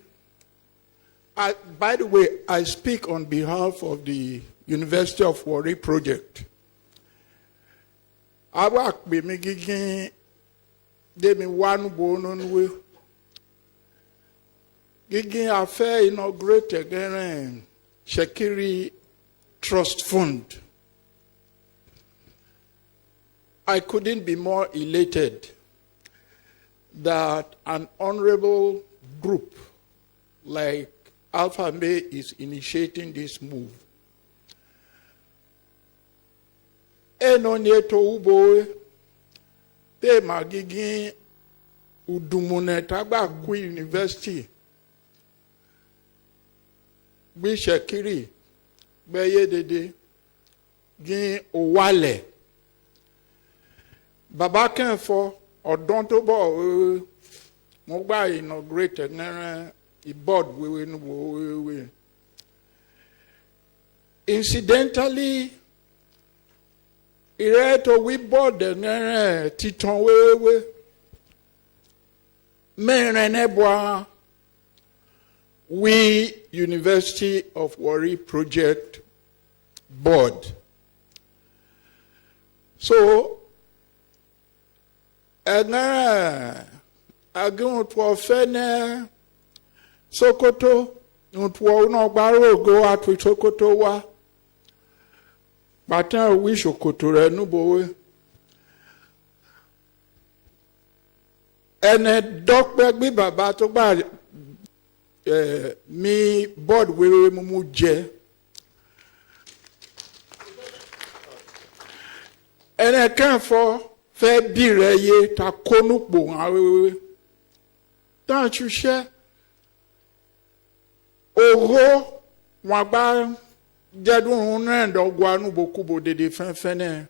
By the way, I speak on behalf of the University of Warri project. Agba pè mí gígín dèmi wánu bòónúwé. Gígín afẹ́ inaugurate gẹ́rẹ́ Itsekiri Trust Fund. I couldn't be more elated that an honorable group like Alpha May is initiating this move. Eno nieto uboe te magigi udumune tagba ku university bi Itsekiri gbeye dede gin owale baba kan fo odon to bo mo gba inaugurate nere board we. Incidentally, ireto we board nere titon we merenebwa we University of Warri project board. So, agun to offend Sokoto, ntuo na gbaro go atu Sokoto wa. Batan wi Sokoto re nubowe. Ene dokpe gbi baba to gba mi board wewe mumu je. Ene kan fo fe bi re ye ta konupo awewe. Ta chuse Ogo wagba jadun rendo gwanu bokubo dede fenfene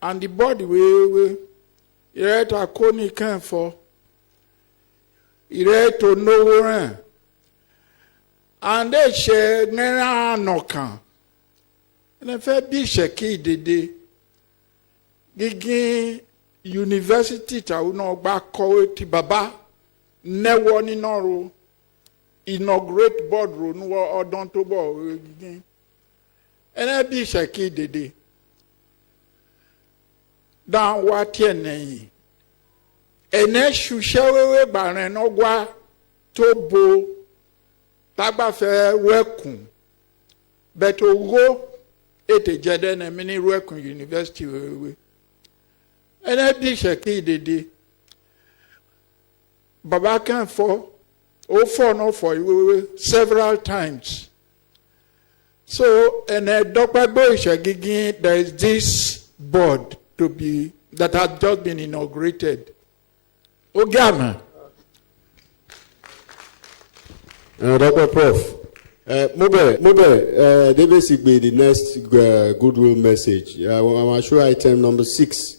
and the body we ireta koni kan for ireto no ran and they share nera nokan and fe bi Itsekiri dede gigi university ta uno gba ko ti baba newo ni noro inaugurate board ronu ọdún tó bọ̀ gígín ẹnẹ bí Itsekiri dèdè dáhùn wá tiẹ̀ nẹ̀yìn ẹnẹ ṣuṣẹ́ wéwé gbàrẹ̀ náà wá tó bo tágbàfẹ́ rẹ́kùn bẹ̀tẹ̀ owó ètè jẹ́dẹ́ nẹ̀mí ní rẹ́kùn university wéwé ẹnẹ bí Itsekiri dèdè bàbá kan fọ́. No for you several times. So, and there is this board to be that had just been inaugurated. Ogiame. Dr. Prof. Mube, they basically the next goodwill message. I'm sure item number 6.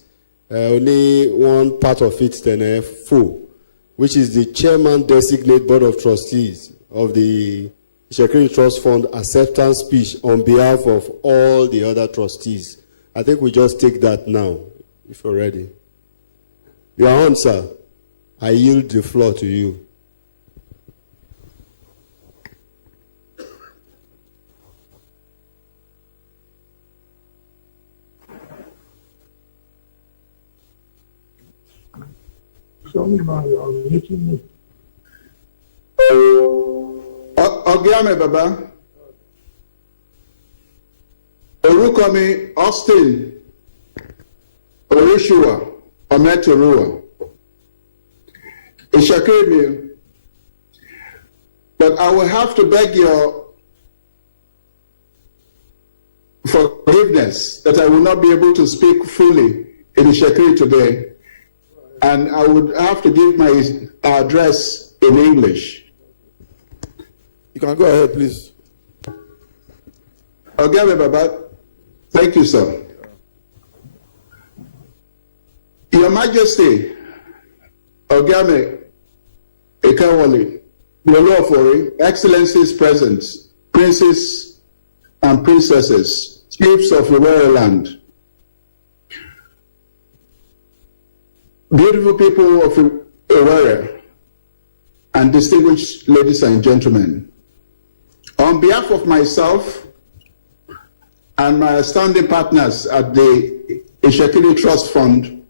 Only one part of it, then full. Which is the chairman designate Board of Trustees of the Itsekiri Trust Fund acceptance speech on behalf of all the other trustees. I think we just take that now, if you're ready. Your Honor, sir, I yield the floor to you. Ogiame Baba. Orúkọ mi Austin Oríṣiwà Ọmẹ́tòrúwà. Itsekiri mi. But I will have to beg your forgiveness that I will not be able to speak fully in Itsekiri today. And I would have to give my address in English. You can go ahead, please. Ogiame Baba, thank you, sir. Your Majesty, Ogiame Ikenwoli, Olu of Warri, Excellencies present, princes and princesses, chiefs of Warri land, beautiful people of Warri, and distinguished ladies and gentlemen. On behalf of myself and my standing partners at the Itsekiri Trust Fund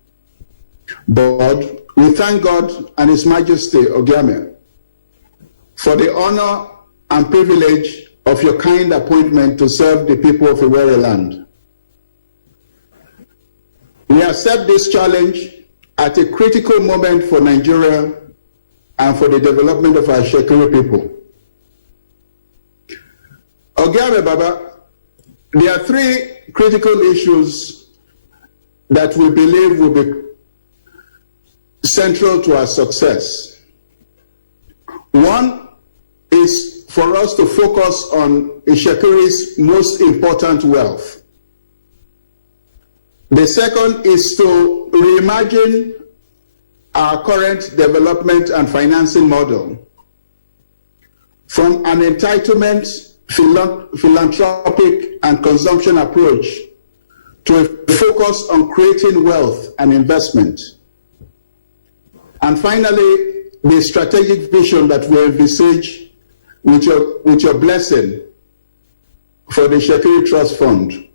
Board, we thank God and His Majesty Ogiame for the honor and privilege of your kind appointment to serve the people of Warri land. We accept this challenge at a critical moment for Nigeria and for the development of our Itsekiri people. Ogiame Baba, there are three critical issues that we believe will be central to our success. One is for us to focus on Itsekiri's most important wealth. The second is to reimagine our current development and financing model from an entitlement, philanthropic and consumption approach to a focus on creating wealth and investment. And finally, the strategic vision that we envisage with your blessing for the Itsekiri Trust Fund.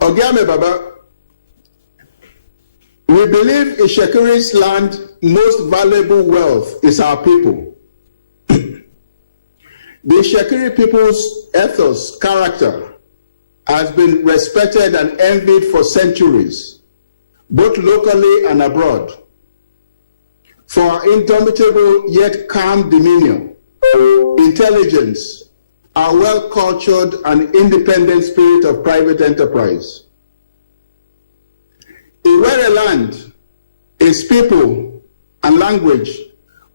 Ogiame Baba, we believe Itsekiri's land most valuable wealth is our people. The Itsekiri people's ethos, character, has been respected and envied for centuries, both locally and abroad, for our indomitable yet calm demeanor, intelligence, our well-cultured and independent spirit of private enterprise. In Warri land, its people and language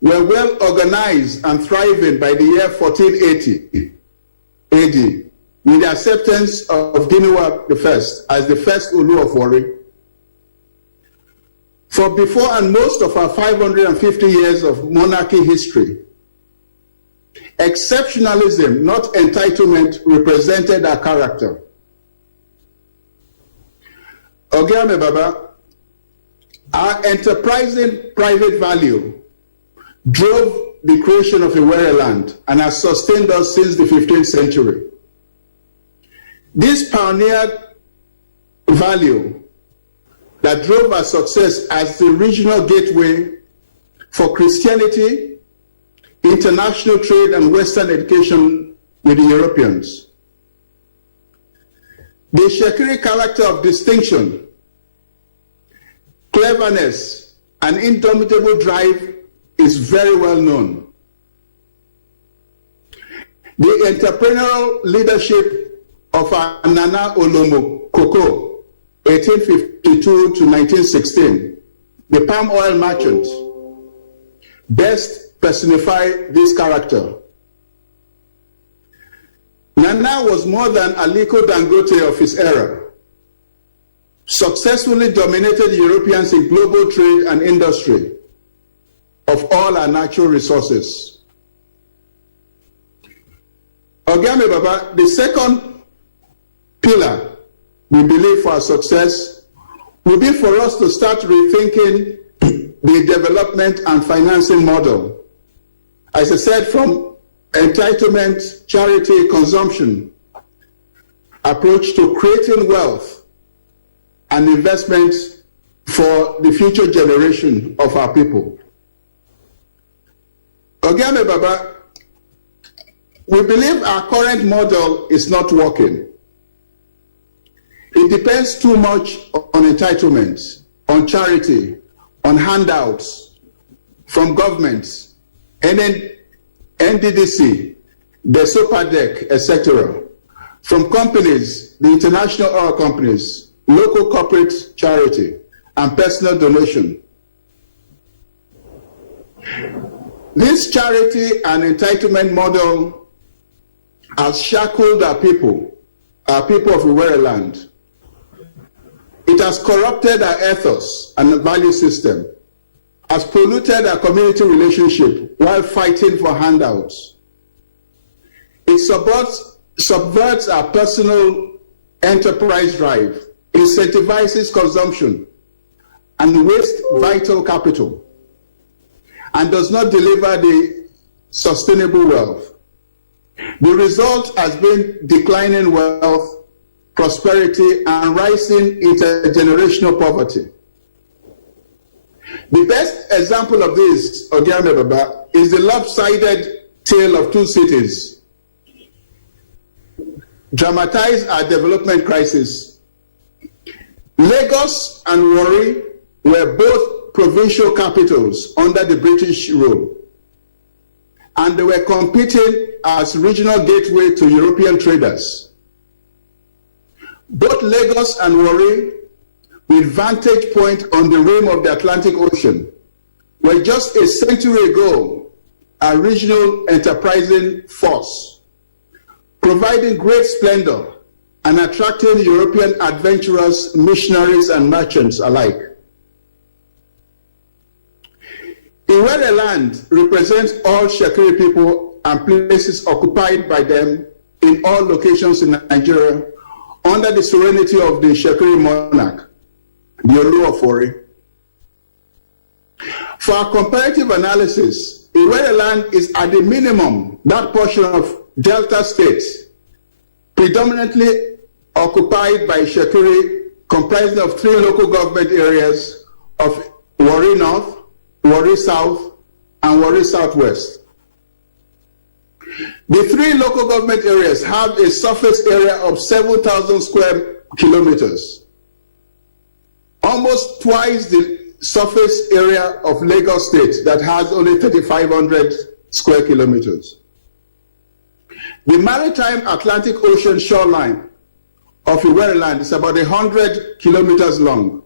were well organized and thriving by the year 1480 AD, with the acceptance of Dinuwa I as the first Olu of Warri. For before and most of our 550 years of monarchy history, exceptionalism, not entitlement, represented our character. Ogiame Baba, our enterprising private value drove the creation of a Warri land and has sustained us since the 15th century. This pioneered value that drove our success as the regional gateway for Christianity, international trade, and Western education with the Europeans. The Itsekiri character of distinction, cleverness, and indomitable drive is very well known. The entrepreneurial leadership of our Nana Olomo Koko, 1852 to 1916, the palm oil merchant, best personify this character. Nana was more than Aliko Dangote of his era, successfully dominated Europeans in global trade and industry of all our natural resources. Ogiame Baba, the second pillar we believe for our success will be for us to start rethinking the development and financing model. As I said, from entitlement, charity, consumption approach to creating wealth and investment for the future generation of our people. Ogiame Baba, we believe our current model is not working. It depends too much on entitlements, on charity, on handouts from governments, and then NDDC, the SOPADEC, etc., from companies, the international oil companies, local corporate charity, and personal donation. This charity and entitlement model has shackled our people of Warri land. It has corrupted our ethos and value system, has polluted our community relationship while fighting for handouts. It subverts our personal enterprise drive, incentivizes consumption, and wastes vital capital, and does not deliver the sustainable wealth. The result has been declining wealth, prosperity, and rising intergenerational poverty. The best example of this, Ogiame Baba, is the lopsided tale of two cities. Dramatize our development crisis. Lagos and Warri were both provincial capitals under the British rule, and they were competing as regional gateway to European traders. Both Lagos and Warri, with vantage point on the rim of the Atlantic Ocean, were just a century ago a regional enterprising force, providing great splendor and attracting European adventurers, missionaries, and merchants alike. Warri land represents all Itsekiri people and places occupied by them in all locations in Nigeria under the sovereignty of the Itsekiri monarch, the Olu of Warri. For our comparative analysis, Warri land is at the minimum that portion of Delta State predominantly occupied by Itsekiri, comprising of 3 local government areas of Warri North, Warri South, and Warri Southwest. The 3 local government areas have a surface area of 7,000 square kilometers, almost twice the surface area of Lagos State that has only 3,500 square kilometers. The maritime Atlantic Ocean shoreline of Warri land is about 100 kilometers long.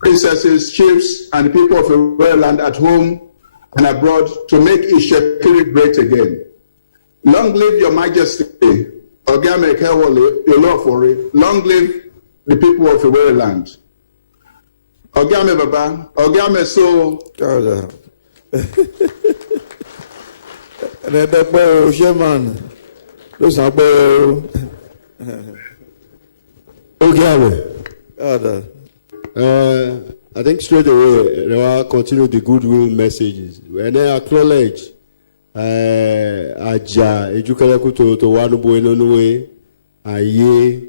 princesses, chiefs, and the people of Iwereland at home and abroad to make Itsekiri great again. Long live Your Majesty, Ogiame Ikenwoli, Olu of Warri. Long live the people of Iwereland. Ogiame Baba, Ogiame so. I think straight away they will continue the goodwill messages and then acknowledge Aja Ejukeleku to Wanubo Inonuwe Aye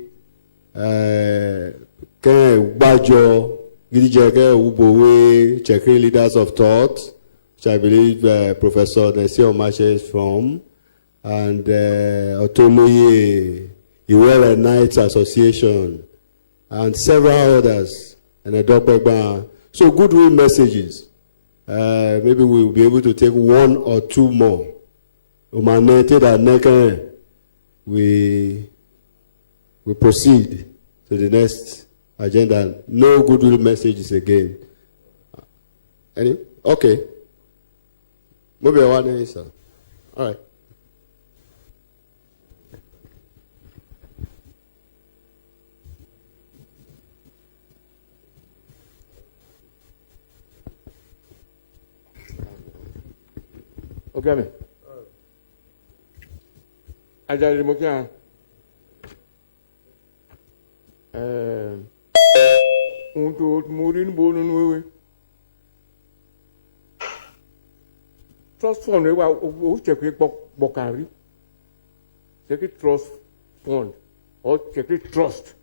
Ken Bajo Gidijeke Ubowe Itsekiri Leaders of Thought, which I believe Professor Nesi Omache is from, and Otomoye Iwere Knights Association, and several others, and a Dokbegba. So goodwill messages. Maybe we will be able to take one or two more. We proceed to the next agenda. No goodwill messages again. Any? Okay. Maybe one answer. All right. Ogiame. Ajari Mokia. Unto Murin Bonunwe. Trust Fund, Itsekiri Bokari. Itsekiri Trust Fund or Itsekiri Trust.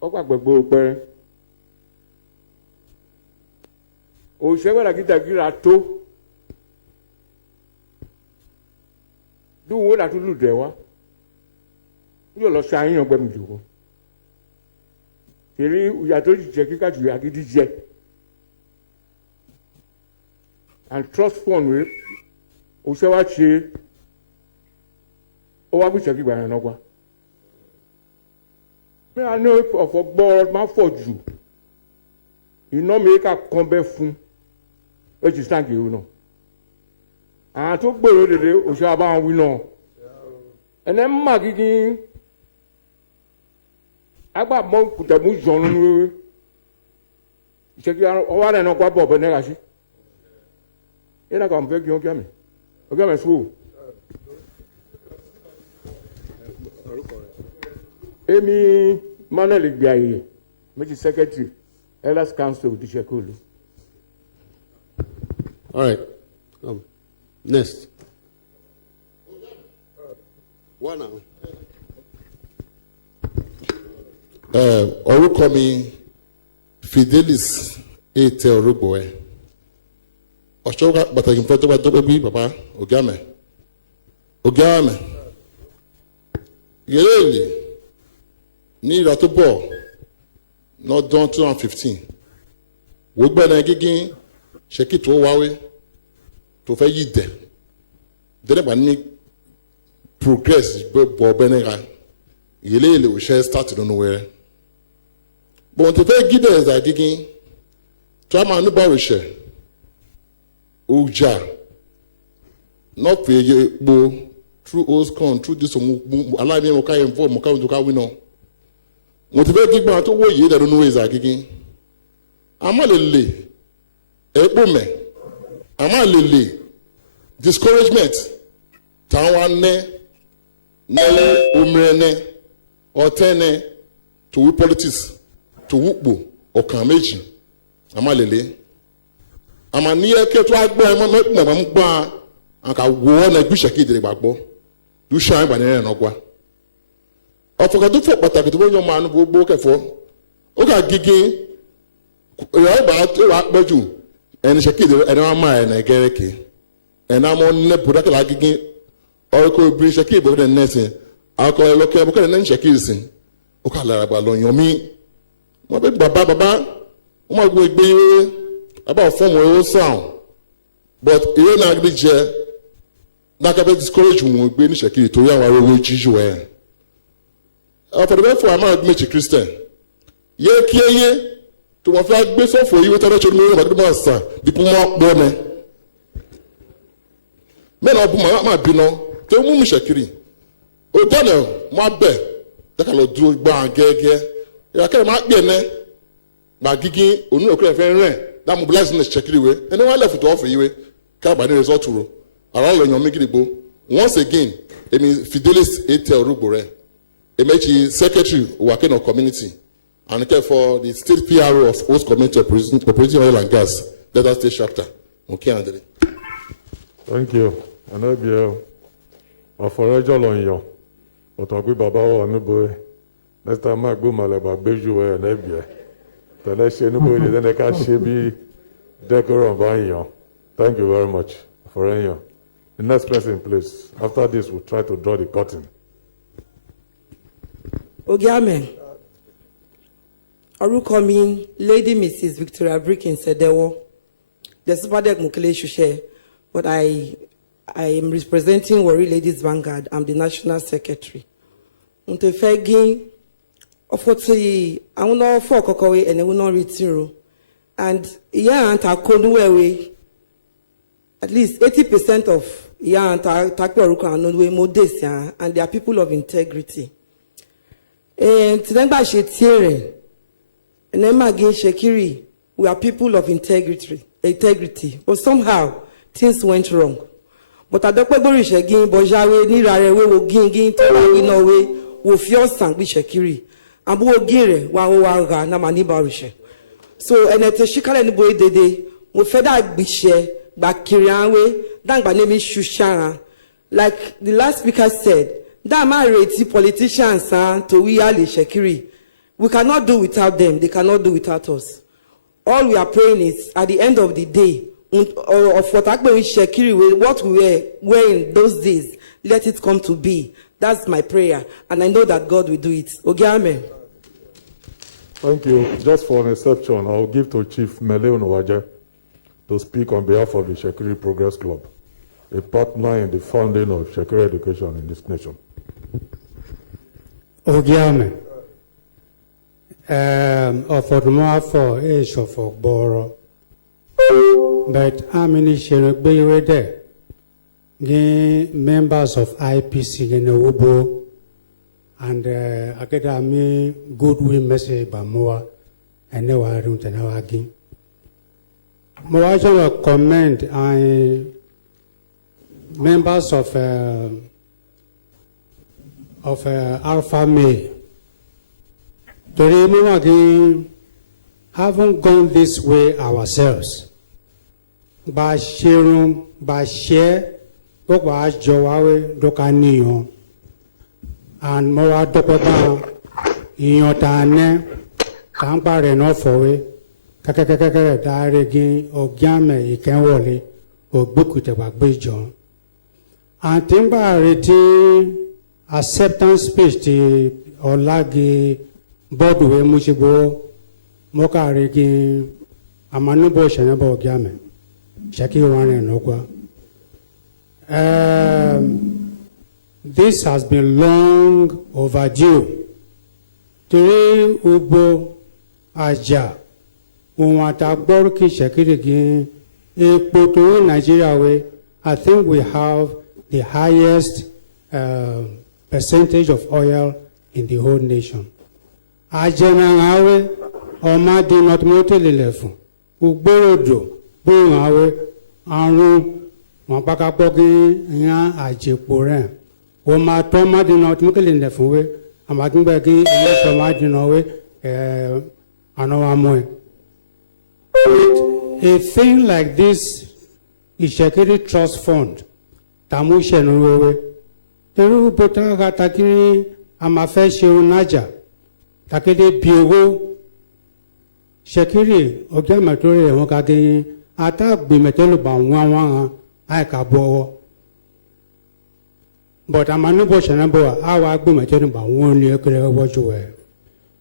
Okwa òṣèwé làgídàgíra tó dúwó làtú lùdẹ̀ wá yóò lọ ṣàyàn gbẹmí jòkó tèrí ìyàtọ̀ jíjẹ kíkà jù àgídí jẹ and trust fund rẹ òṣèwá ṣe ó wá gbèsè kígbà yẹn lọ́gbà bí a ní ọ̀fọ̀ gbọ́ máa fọ̀ jù iná mi ká kàn bẹ́ fún ó ti sáǹkì ìhù náà àwọn tó gbèrò dèdè òṣèlú àbáwọn wí náà ẹnẹ mma gígí agbá mọ kùtẹ̀mú jọ̀ọ́nù ní wéwé ìṣèkí ọwọ́ rẹ̀ náà kó abọ́ ọ̀bẹ náírà sí yẹ́n náà kà ń fẹ́ kí wọ́n kí àmì sùúrù. èmi Manuel gbé ayé méjì secretary Elders Council of Itsekiri. All right. Next. One now. Orúkọ mi Fidelis Ete Orugbo ẹ. Ọ̀ṣọ́ pàtàkì fẹ́ tó bá tó bí bàbá Ogiame. Yẹ́lẹ́lì ní ìlà tó bọ̀ lọ́dún 2015. Wò gbẹ́nà gígín ṣèkì tó wáwé tó fẹ́ yí dẹ̀. Dẹ́nẹ̀gbà ní progress bọ̀ bẹ́nẹ̀ ra. Yẹ́lẹ́lì ò ṣe start nínú wẹ̀rẹ̀. Bọ̀n tó fẹ́ gídẹ̀ ẹ̀dà gígín tó a máa ní báwo ṣẹ̀. Oja not pay bo through Oscon through this allow me to involve mo ka to win on motivate gigba to wo ye da no ways agigin amalele epo me amalele discouragement tawon ne omrene otene to we politics to wupo okan meji amalele amaniye ke to agbo e mo gba aka wo na Itsekiri dire gbagbo du shan gba ne no gwa ofoka to fo pataki to bo ma nu gbogbo kefo o ga gigi ya ba to wa peju en Itsekiri dire en ma na gereke en amo ne buda la gigi o ko bi Itsekiri bo de nese ako lo ke bo ke ne Itsekiri sin o ka lara gba lo yan mi mo be baba o ma gbo egbe about form we sound but e na agbi je na ka be discourage won gbe ni Itsekiri to ya wa rowo jiju e for the welfare I'm a Christian. Ye kiye to my flag base for you to let you know about the master. The Puma Bone. Men of my bino, to whom Shakiri. O Daniel, my bed. That can do bang gay. I can't mark me. By gigi, Unu Ukraine, that mobilizing the Shakiri way, and no one left to offer you. Cabani resort to around when you're making the bow. Once again, it means Fidelis Etel Rubore, a Mechi secretary working on community, and care for the state PRO of host community operating oil and gas, Delta State chapter. Okay, Andre. Thank you. And I'll be a forager on you. But I'll be Baba or Nuboy. Next time I go Malaba, Beju and Ebia. The next year, nobody then I can't be decor on Vanyon. Thank you very much for you. The next person, please. After this, we'll try to draw the curtain. Ogiame. Orúkọ mi Lady Mrs. Victoria Brickins Sedewo. The Superdeck Mukele Shushe, but I am representing Warri Ladies Vanguard. I'm the National Secretary. Unto Fegin, Ofoti, I will not for Kokowe and I will not retire. And yeah, and I couldn't wear at least 80% of and modest, and they are people of integrity. And then by Shetiere, and then again Shekiri, we are people of integrity. But somehow things went wrong. But I don't know if again, Bojawe, Nirare, we will gain to we know we will feel sang with Shekiri. And we will gire, Wawaga, Namani Barisha. So, and at the Shikara and Boy Dede, we fed out Bishe, Bakirianwe, Dang by name is Shushana. Like the last speaker said, that married politicians to we Ali Shekiri. We cannot do without them, they cannot do without us. All we are praying is at the end of the day, of what Shekiri, what we were wearing those days, let it come to be. That's my prayer, and I know that God will do it. Ogiame. Thank you. Just for an exception, I'll give to Chief Mele Onowaje to speak on behalf of the Shekiri Progress Club, a partner in the funding of Shekiri education in this nation. Ogiame. Offered for age of Boro. But how many shall be there? Members of IPC in Ubo and Academy Goodwill Message by Moa and no I don't know again. Moa will comment on members of Alpha May. To remember again, haven't gone this way ourselves. By sharing, by share, go by Joawe, Dokanion, and Moa Dokoba, in your time, Tampa Renofoe, Kakaka, Daregi, Ogiame Ikenwoli, or Bukutaba Bijon. And Timba Reti acceptance speech to Olagi. Bodwe Mushibo, Moka Regi, Amanubo Shanabo Game, Shaki One and Ogwa. This has been long overdue. Tiri Ubo Aja, Umata Borki Shakiri, a Poto Nigeria way, I think we have the highest percentage of oil in the whole nation. Ajenangawe, Oma do not motelelefu, Uborodo, Bungawe, Anru, Mapakapoki, Yan Ajepore, Oma Toma do not motelelefu, Amatunbeki, Tomadinowe, Anoamoe. A thing like this Itsekiri Trust Fund, Tamushen, Teru Potaga Takiri, Amafeshi Unaja. Takede Piogo Shekiri, Ogiame Tore, Okage, attack Bimetelo Bangwa, Aikabo. But Amanubo Shanabo, our Bimetelo Bangwa, you watch away.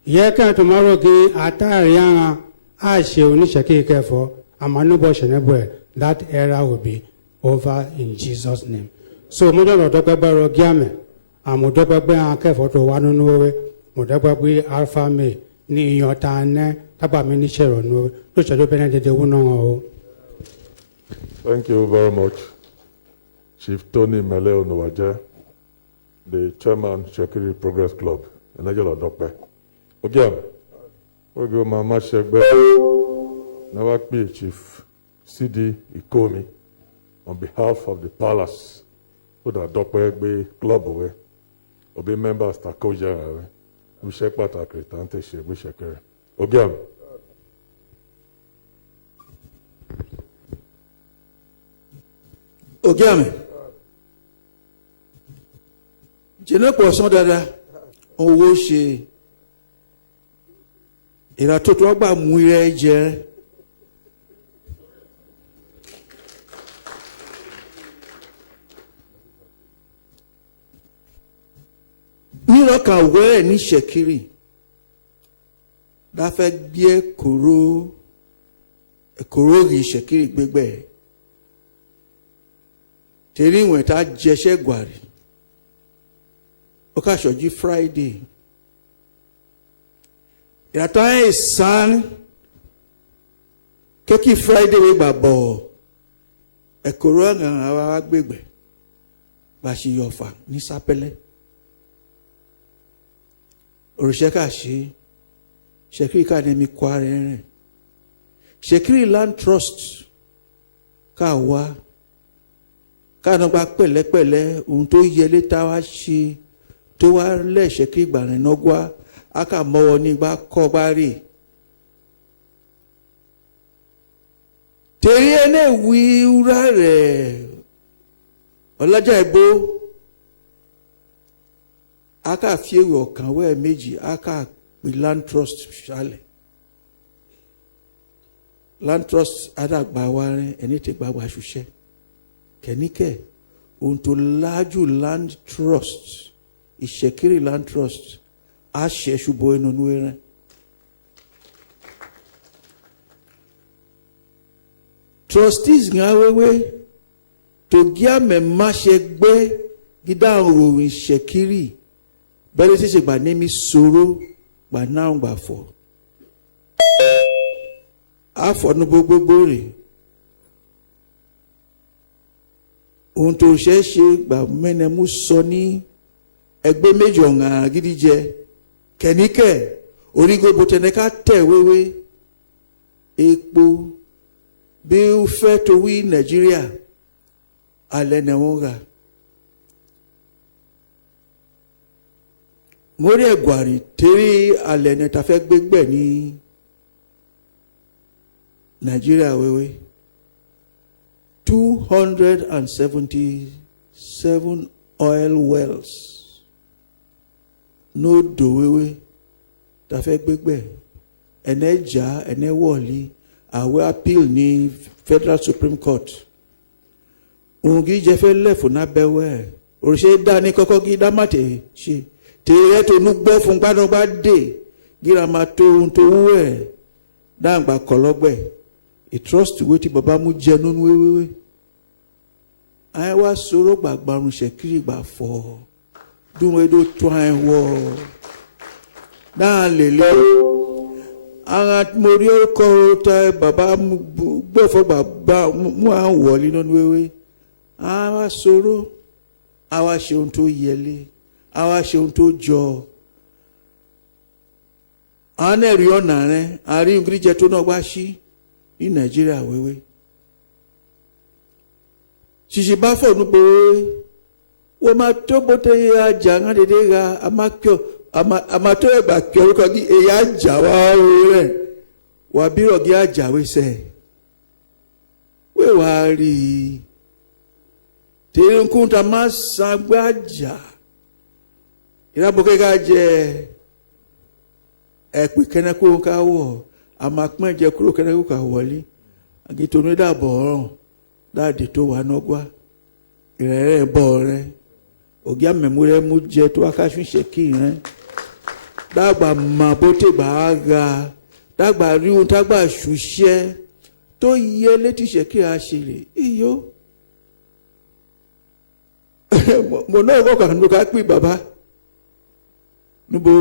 Yeka tomorrow, Atariana, I shall Nishaki careful, Amanubo Shanabo, that era will be over in Jesus' name. So, Mudo Dr. Ogiame, I'm Dr. careful to one way. mọ̀dágbàgbé alpha may ní ìyàn tá a ná tábà mi ní ṣẹ̀rọ̀ ní lóṣèlú bẹ́ẹ̀ dédé wú náà o. Thank you very much, Chief Tony Mele Onuwaje, the chairman, Itsekiri Progress Club, in Nigeria Dope. Ogiame, we go Mama Shegbe, now Chief CD Ikomi, on behalf of the palace, who the Dope be club away, or be members Takoja, we shake Patakri, Tante Shek, we shake her. Ogiame. Ogiame, jẹ́nẹ́ pọ̀ sán dáadáa owó ṣe ìràtótó ọgbà mú irẹ́ jẹ́ nírọ̀kà wẹ́rẹ̀ ní Itsekiri dáfẹ́ gbé kòró rí Itsekiri gbégbẹ́ tẹ̀rí ìwọ̀n tá jẹṣẹ́ gwàrí ó ká ṣọ̀jí Friday ìràtọ̀ ẹ̀ sàn kékì Friday wé gbà bọ̀ ẹ̀kọ́rọ́ ẹ̀hàn àwọn agbègbè bá ṣe yọ̀fà ní sápẹ́lẹ́ òrìṣẹ́ ká ṣe Itsekiri ká ní mi kọ́ ara rẹ̀ Itsekiri Land Trust ká wá káàánú gba pẹ̀lẹ́pẹ̀lẹ́ ohun tó yẹlé tá a wá ṣe tó wá lẹ́sẹ̀ kí ìgbàrin náà wá á kà mọ́wọ́ nígbà kọ́ bá rè. tèrí ẹni ìwí wúrà rẹ̀ ọlọ́jà ìbò á kà fi èrò ọ̀kan wẹ́ẹ̀ méjì á kà pé Land Trust ṣálẹ̀ Land Trust àdàgbà wa rẹ̀ ẹni tí gbàgbà ṣuṣẹ́ kẹ́níkẹ́ ohun tó lájú Land Trust Itsekiri Land Trust á ṣe ṣubú inú rẹ̀. Trustees ní awéwé tó Ogiame má ṣe gbé gídá òròyìn Itsekiri bẹ́ẹ̀ ṣe gbà ní mi sọ̀rọ̀ gbà náà gbà fọ́ àfọ̀nù gbogbo rẹ̀. ohun tó ṣe é ṣe gbà mẹ́nẹ̀mú sọ ní ẹgbẹ́ méjì ọ̀hún gidi jẹ kẹ́níkẹ́ orígo bòtẹ́nẹ́ká tẹ̀ wéwé epo bí ó fẹ́ tó wí Nàìjíríà alẹ́ nà wọ́n rà. mo rí ẹ̀gbọ́n tẹ́rí alẹ́ nà tá fẹ́ gbégbẹ́ ní Nàìjíríà wéwé. 277 oil wells no dowewe tafẹ́ gbégbé ẹnẹjà ẹnẹwọlì àwẹ appeal ní Federal Supreme Court òǹgì jẹfẹ lẹfọ nábẹwẹ òrìṣẹ dání kọ́kọ́ gí dámàtẹ ṣe tèrè tó nú gbọ́ fún gbádọgbá dé gírámà tó ń tó wúwẹ dáǹgbà kọlọgbẹ ìtrust wo ti bàbá mú jẹ nínú wéwéwé àyè wá sọ̀rọ̀ gbàgbàrún Itsekiri gbà fọ́ dùn èdò tó àyè wọ̀ náà lèlè àwọn mórí ọkọ̀ tẹ bàbá gbọ́fọ́ bàbá mú àwọn wọ̀lì nínú wéwé àwa sọ̀rọ̀ àwa ṣe ohun tó yẹlé àwa ṣe ohun tó jọ àwọn ẹ̀rí ọ̀nà rẹ̀ àárín gíríjẹ tó náà wá sí ní Nàìjíríà wéwé ṣìṣì bá fọ̀ nípa wọ́n máa tó bóté ajá ń dédé ra àmàtó ẹ̀gbà kí orúkọ kí èyí ajá wá rẹ̀ wà bí rọ̀gí ajá wẹ́sẹ̀ wẹ́wà rí i tèrè ń kún ta máa san gbé ajá ìrábọ̀ kẹ́kẹ́ jẹ ẹ̀pì kẹ́nẹ́kó ká wọ̀ àmàpẹ́ jẹ kúrò kẹ́nẹ́kó ká wọlé àgìtòmí dàbọ̀ ọ̀rọ̀ dáàdì tó wà nọ́gbà ìrẹ̀rẹ̀ bọ̀ rẹ̀ Ogiame rẹ̀ mú jẹ tó akáṣú Itsekiri rẹ̀ dàgbà mà bó tè bá a ga dàgbà rí ohun tágbà ṣùṣẹ́ tó yẹ létí Itsekiri àṣírí iyó mo náà kọ́ kàn ló ká pè bàbá níbo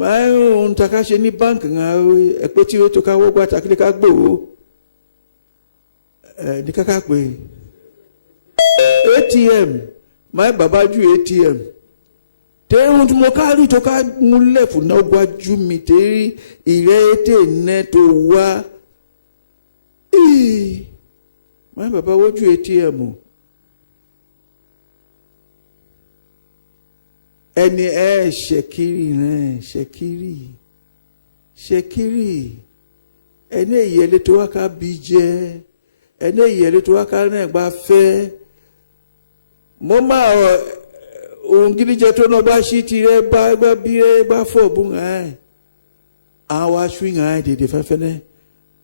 my own Takashi ni bank a petty to Kawa Takika Bo Nikakakwe ATM, my Babaju ATM. Terun Mokari toka mulefu na gwaju miteri irete neto wa my Baba waju ATM. Ẹni ṣèkìrì rẹ̀ ṣèkìrì ẹni ìyẹlẹ tó wá ká bí jẹ ẹni ìyẹlẹ tó wá ká náà gbà fẹ́ mo máa ohun gidi jẹ tó náà bá ṣí tirẹ̀ bá bí rẹ̀ bá fọ̀ bú ẹ̀ àwọn aṣọ ìhàn ẹ̀ dèdè fẹ́fẹ́ náà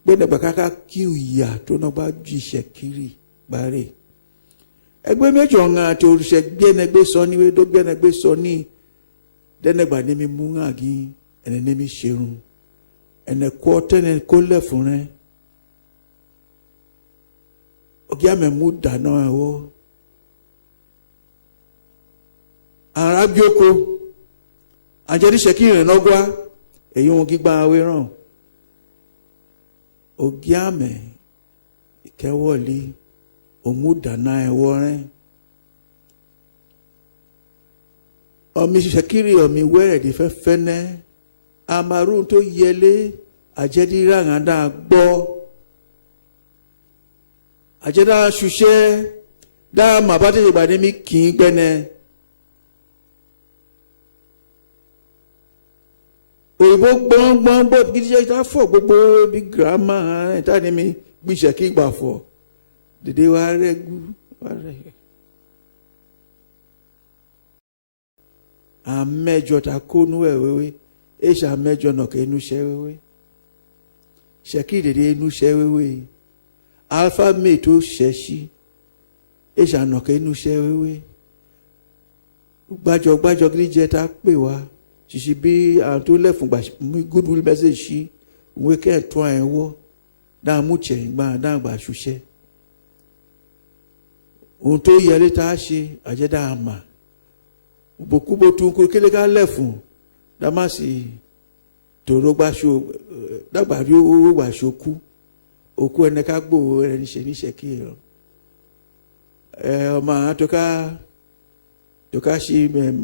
gbẹ́dẹ̀gbà káká kí ìyà tó náà bá ju ṣèkìrì bá rè. Ẹgbẹ́ méjì ọ̀hún àti òrìṣẹ́ gbẹ́nẹgbẹ́ sọ ní wẹ́dọ́ gbẹ́nẹgbẹ́ sọ ní dẹ́nẹgbà ní mi mú àgí ẹ̀nẹ́ ní mi ṣerun ẹ̀nẹ́ kọ́ tẹ́nẹ̀ kó lẹ̀ fún rẹ̀ Ogiame mú dáná ẹ̀wọ́ arábíoko àjẹdíṣẹ́ kí ìrìn lọ́gbà èyí wọn gbígbà awé ràn Ogiame Ikenwoli omudana ewore omi Ṣẹ̀kírì omi wẹrẹ di fẹfẹnẹ amaru tó yẹlé àjẹdíra ngada gbọ́ àjẹdá ṣuṣẹ dá màbátẹ ìgbàdé mi kì í gbẹnẹ òyìnbó gbọ́ngbọ́n bó gidiṣẹ́ ìta fọ̀ gbogbo bí girama ẹ̀ tá ni mi gbìṣẹ́ kí gbà fọ̀. Dede wa regu wa regu. Amẹjọ ta kó nu ẹ wéwé, èsì amẹjọ nàkẹ́ inú ṣẹ́ wéwé. Ṣẹ̀kí dèdè inú ṣẹ́ wéwé. Alpha mate tó ṣẹ́ sí, èsì ànàkẹ́ inú ṣẹ́ wéwé. Gbàjọ gidi jẹ ta pè wá. Ṣìṣì bí àwọn tó lẹ́fun gbà goodwill message sí, òwe kẹ́ ẹ̀ tún ẹ̀ wọ́. Dáa mú chẹ̀ gbà dáa gbà ṣuṣẹ́. Ohun tó yẹlé tá a ṣe àjẹdá àmà òbòkúbò tún kúrò kílé ká lẹ̀fún dámàsì tòró gbàṣọ dàgbàrí owó gbàṣọ kú òkú ẹni ká gbòòwò ẹni ṣe níṣẹ́ kí ọmọ àwọn tó ká ṣe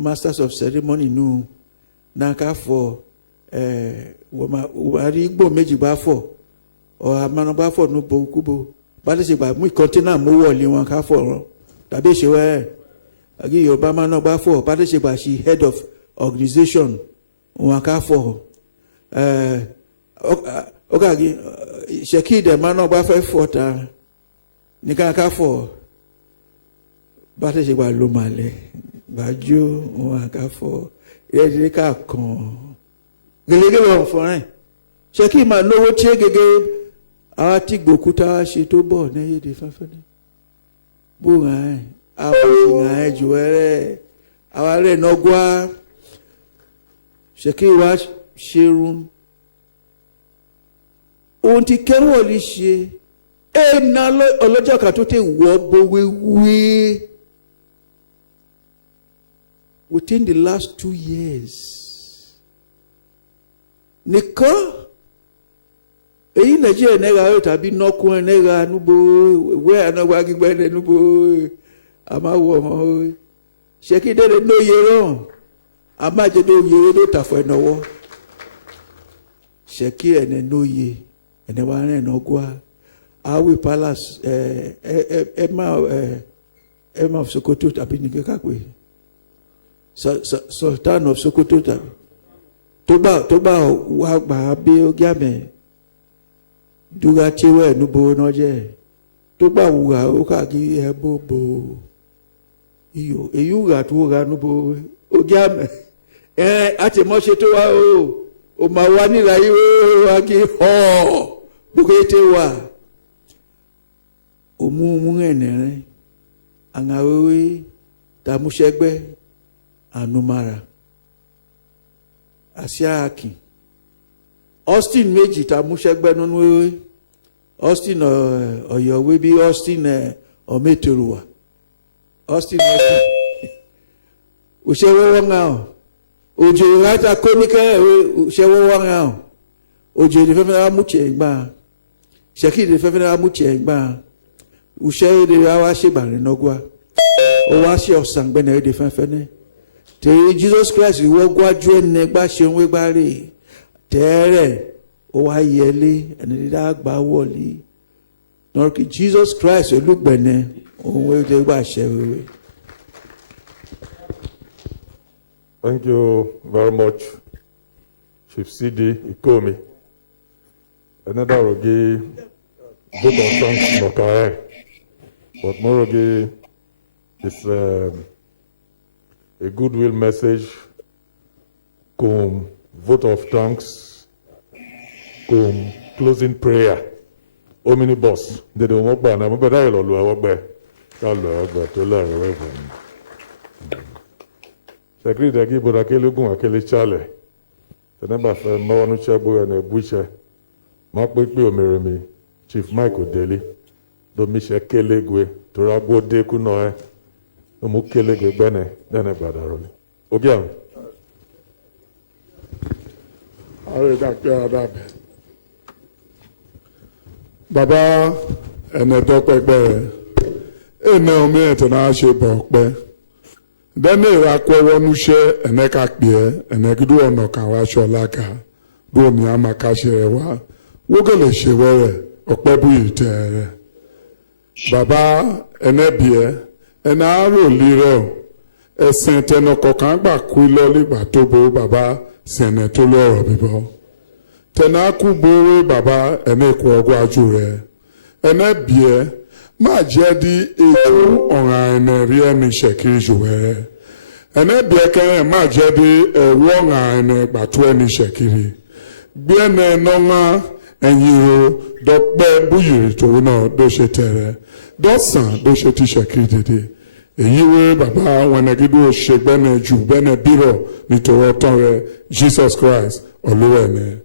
masters of ceremony nù náà ká fọ wàrí gbò méjì bá fọ àmàna bá fọ nù bòkúbò bá lè ṣe gbà mú kọ́ńtínà mú wọ̀lé wọn ká fọ̀ ọ́n tàbí ìṣèwọ́ ẹ̀ àgé yorùbá máa náà bá fọ̀ bá lè ṣe gbà ṣe head of organization wọn ká fọ̀ ọkàgé Ṣẹ̀kí ìdẹ̀ máa náà bá fẹ́ fọ̀ ta nìkan ká fọ̀ bá lè ṣe gbà ló máa lẹ̀ gbàjú wọn ká fọ̀ ìrẹ́dìrí ká kàn gẹ́gẹ́ wọn fọ̀ rẹ̀ Ṣẹ̀kí máa lówó tí é gẹ́gẹ́ àwa tí gbòkúta ṣe tó bọ̀ ní èdè fẹ́fẹ́lẹ́ bó hàn ẹ́ àwọn ìhàn ẹ̀ jù ẹ́rẹ́ àwa rẹ̀ nọ́gbà Ṣẹ̀kí wa ṣerun ohun tí Ikenwoli ṣe ẹ̀ẹ́nà ọlọ́jọ́ kan tó tẹ̀ wọ́ bówéwé within the last 2 years nìkan. Èyí Nàìjíríà náírà yóò tàbí nọ́kùn náírà núbò ìwé ànáwó agbègbè núbò àmàwọ̀ ọmọ Ṣẹ̀kí dédé lóye rán àmàjẹdẹ òye ló tàfọ̀ ẹ̀nàwọ́ Ṣẹ̀kí ẹ̀nẹ̀ lóye ẹ̀nẹ̀ wà rẹ̀ nọ́gbà Awi Palace Emma of Sokoto tàbí nìkan kápẹ́ Sultan of Sokoto tàbí tó bá wà gbà bí Ogiame duga tiwe nubo n'ọjẹ tó gbà wùwà ó kàkí ẹ bòbò iyò èyí wùwà tó wùwà nubo Ogiame àtìmọ́ṣe tó wá o máa wá nílà yìí ó wá kí bùkẹ́tẹ̀ wà òmùmù ẹ̀nẹ̀rẹ̀ àngàwéwé tàmúṣẹ́gbẹ́ ànumara àṣìáàkì Austin méjì tàmúṣẹ́gbẹ́ nínú wéwé Austin ọ̀yọ̀wé bí Austin ọ̀mẹ́tòrùwà Austin òṣèré wọn náà Ojo rata konika shewo wanga. Ojo de fefena muche ngba. Sheki de fefena muche ngba. Ushe de awa shebare nogwa. O wa she osangbe na de fefene. Te Jesus Christ wo gwaju enegba shewe gbare. Tere o wa yele eni da gba woli. Norki Jesus Christ olugbene ohun we de gba shewe. Thank you very much, Chief CD Ikomi. Another rogi vote of thanks Nokae. But Morogi is a goodwill message. Come vote of thanks. Come closing prayer. Omnibus. They don't work by now, but I will work by. To learn. Secretary dagi boda kele gun akele chale. Teneba fe mawanu chebo ene buche. Makpe omeremi Chief Michael Daly. Do mishe kele gwe to ragbo de kuno e. Do mu kele gwe bene dene badaroli. Ogiame. Are dakya adabe. Baba ene dokpe gbe. Ene omi etona she bokpe. Then I call one share and I can't be and I do no kawash or laka. Do me a makashewa. Woggle she were or pebu Baba and Ebie and I will liro. A centeno cocamba quiloli batobo Baba senatolo bibo. Tenaku bore Baba and equal guajure. And Ebie. Ma jadi eju ongaine riemi shekiri juwere. Ene bieke ma jadi wongaine batweni shekiri. Biene nonga enyiro dokbe buyiri to no doshetere. Dosan dosheti shekiri dede. Eyiwe baba wanegidu shegbene ju bene biro nitoro tonre Jesus Christ oluwene.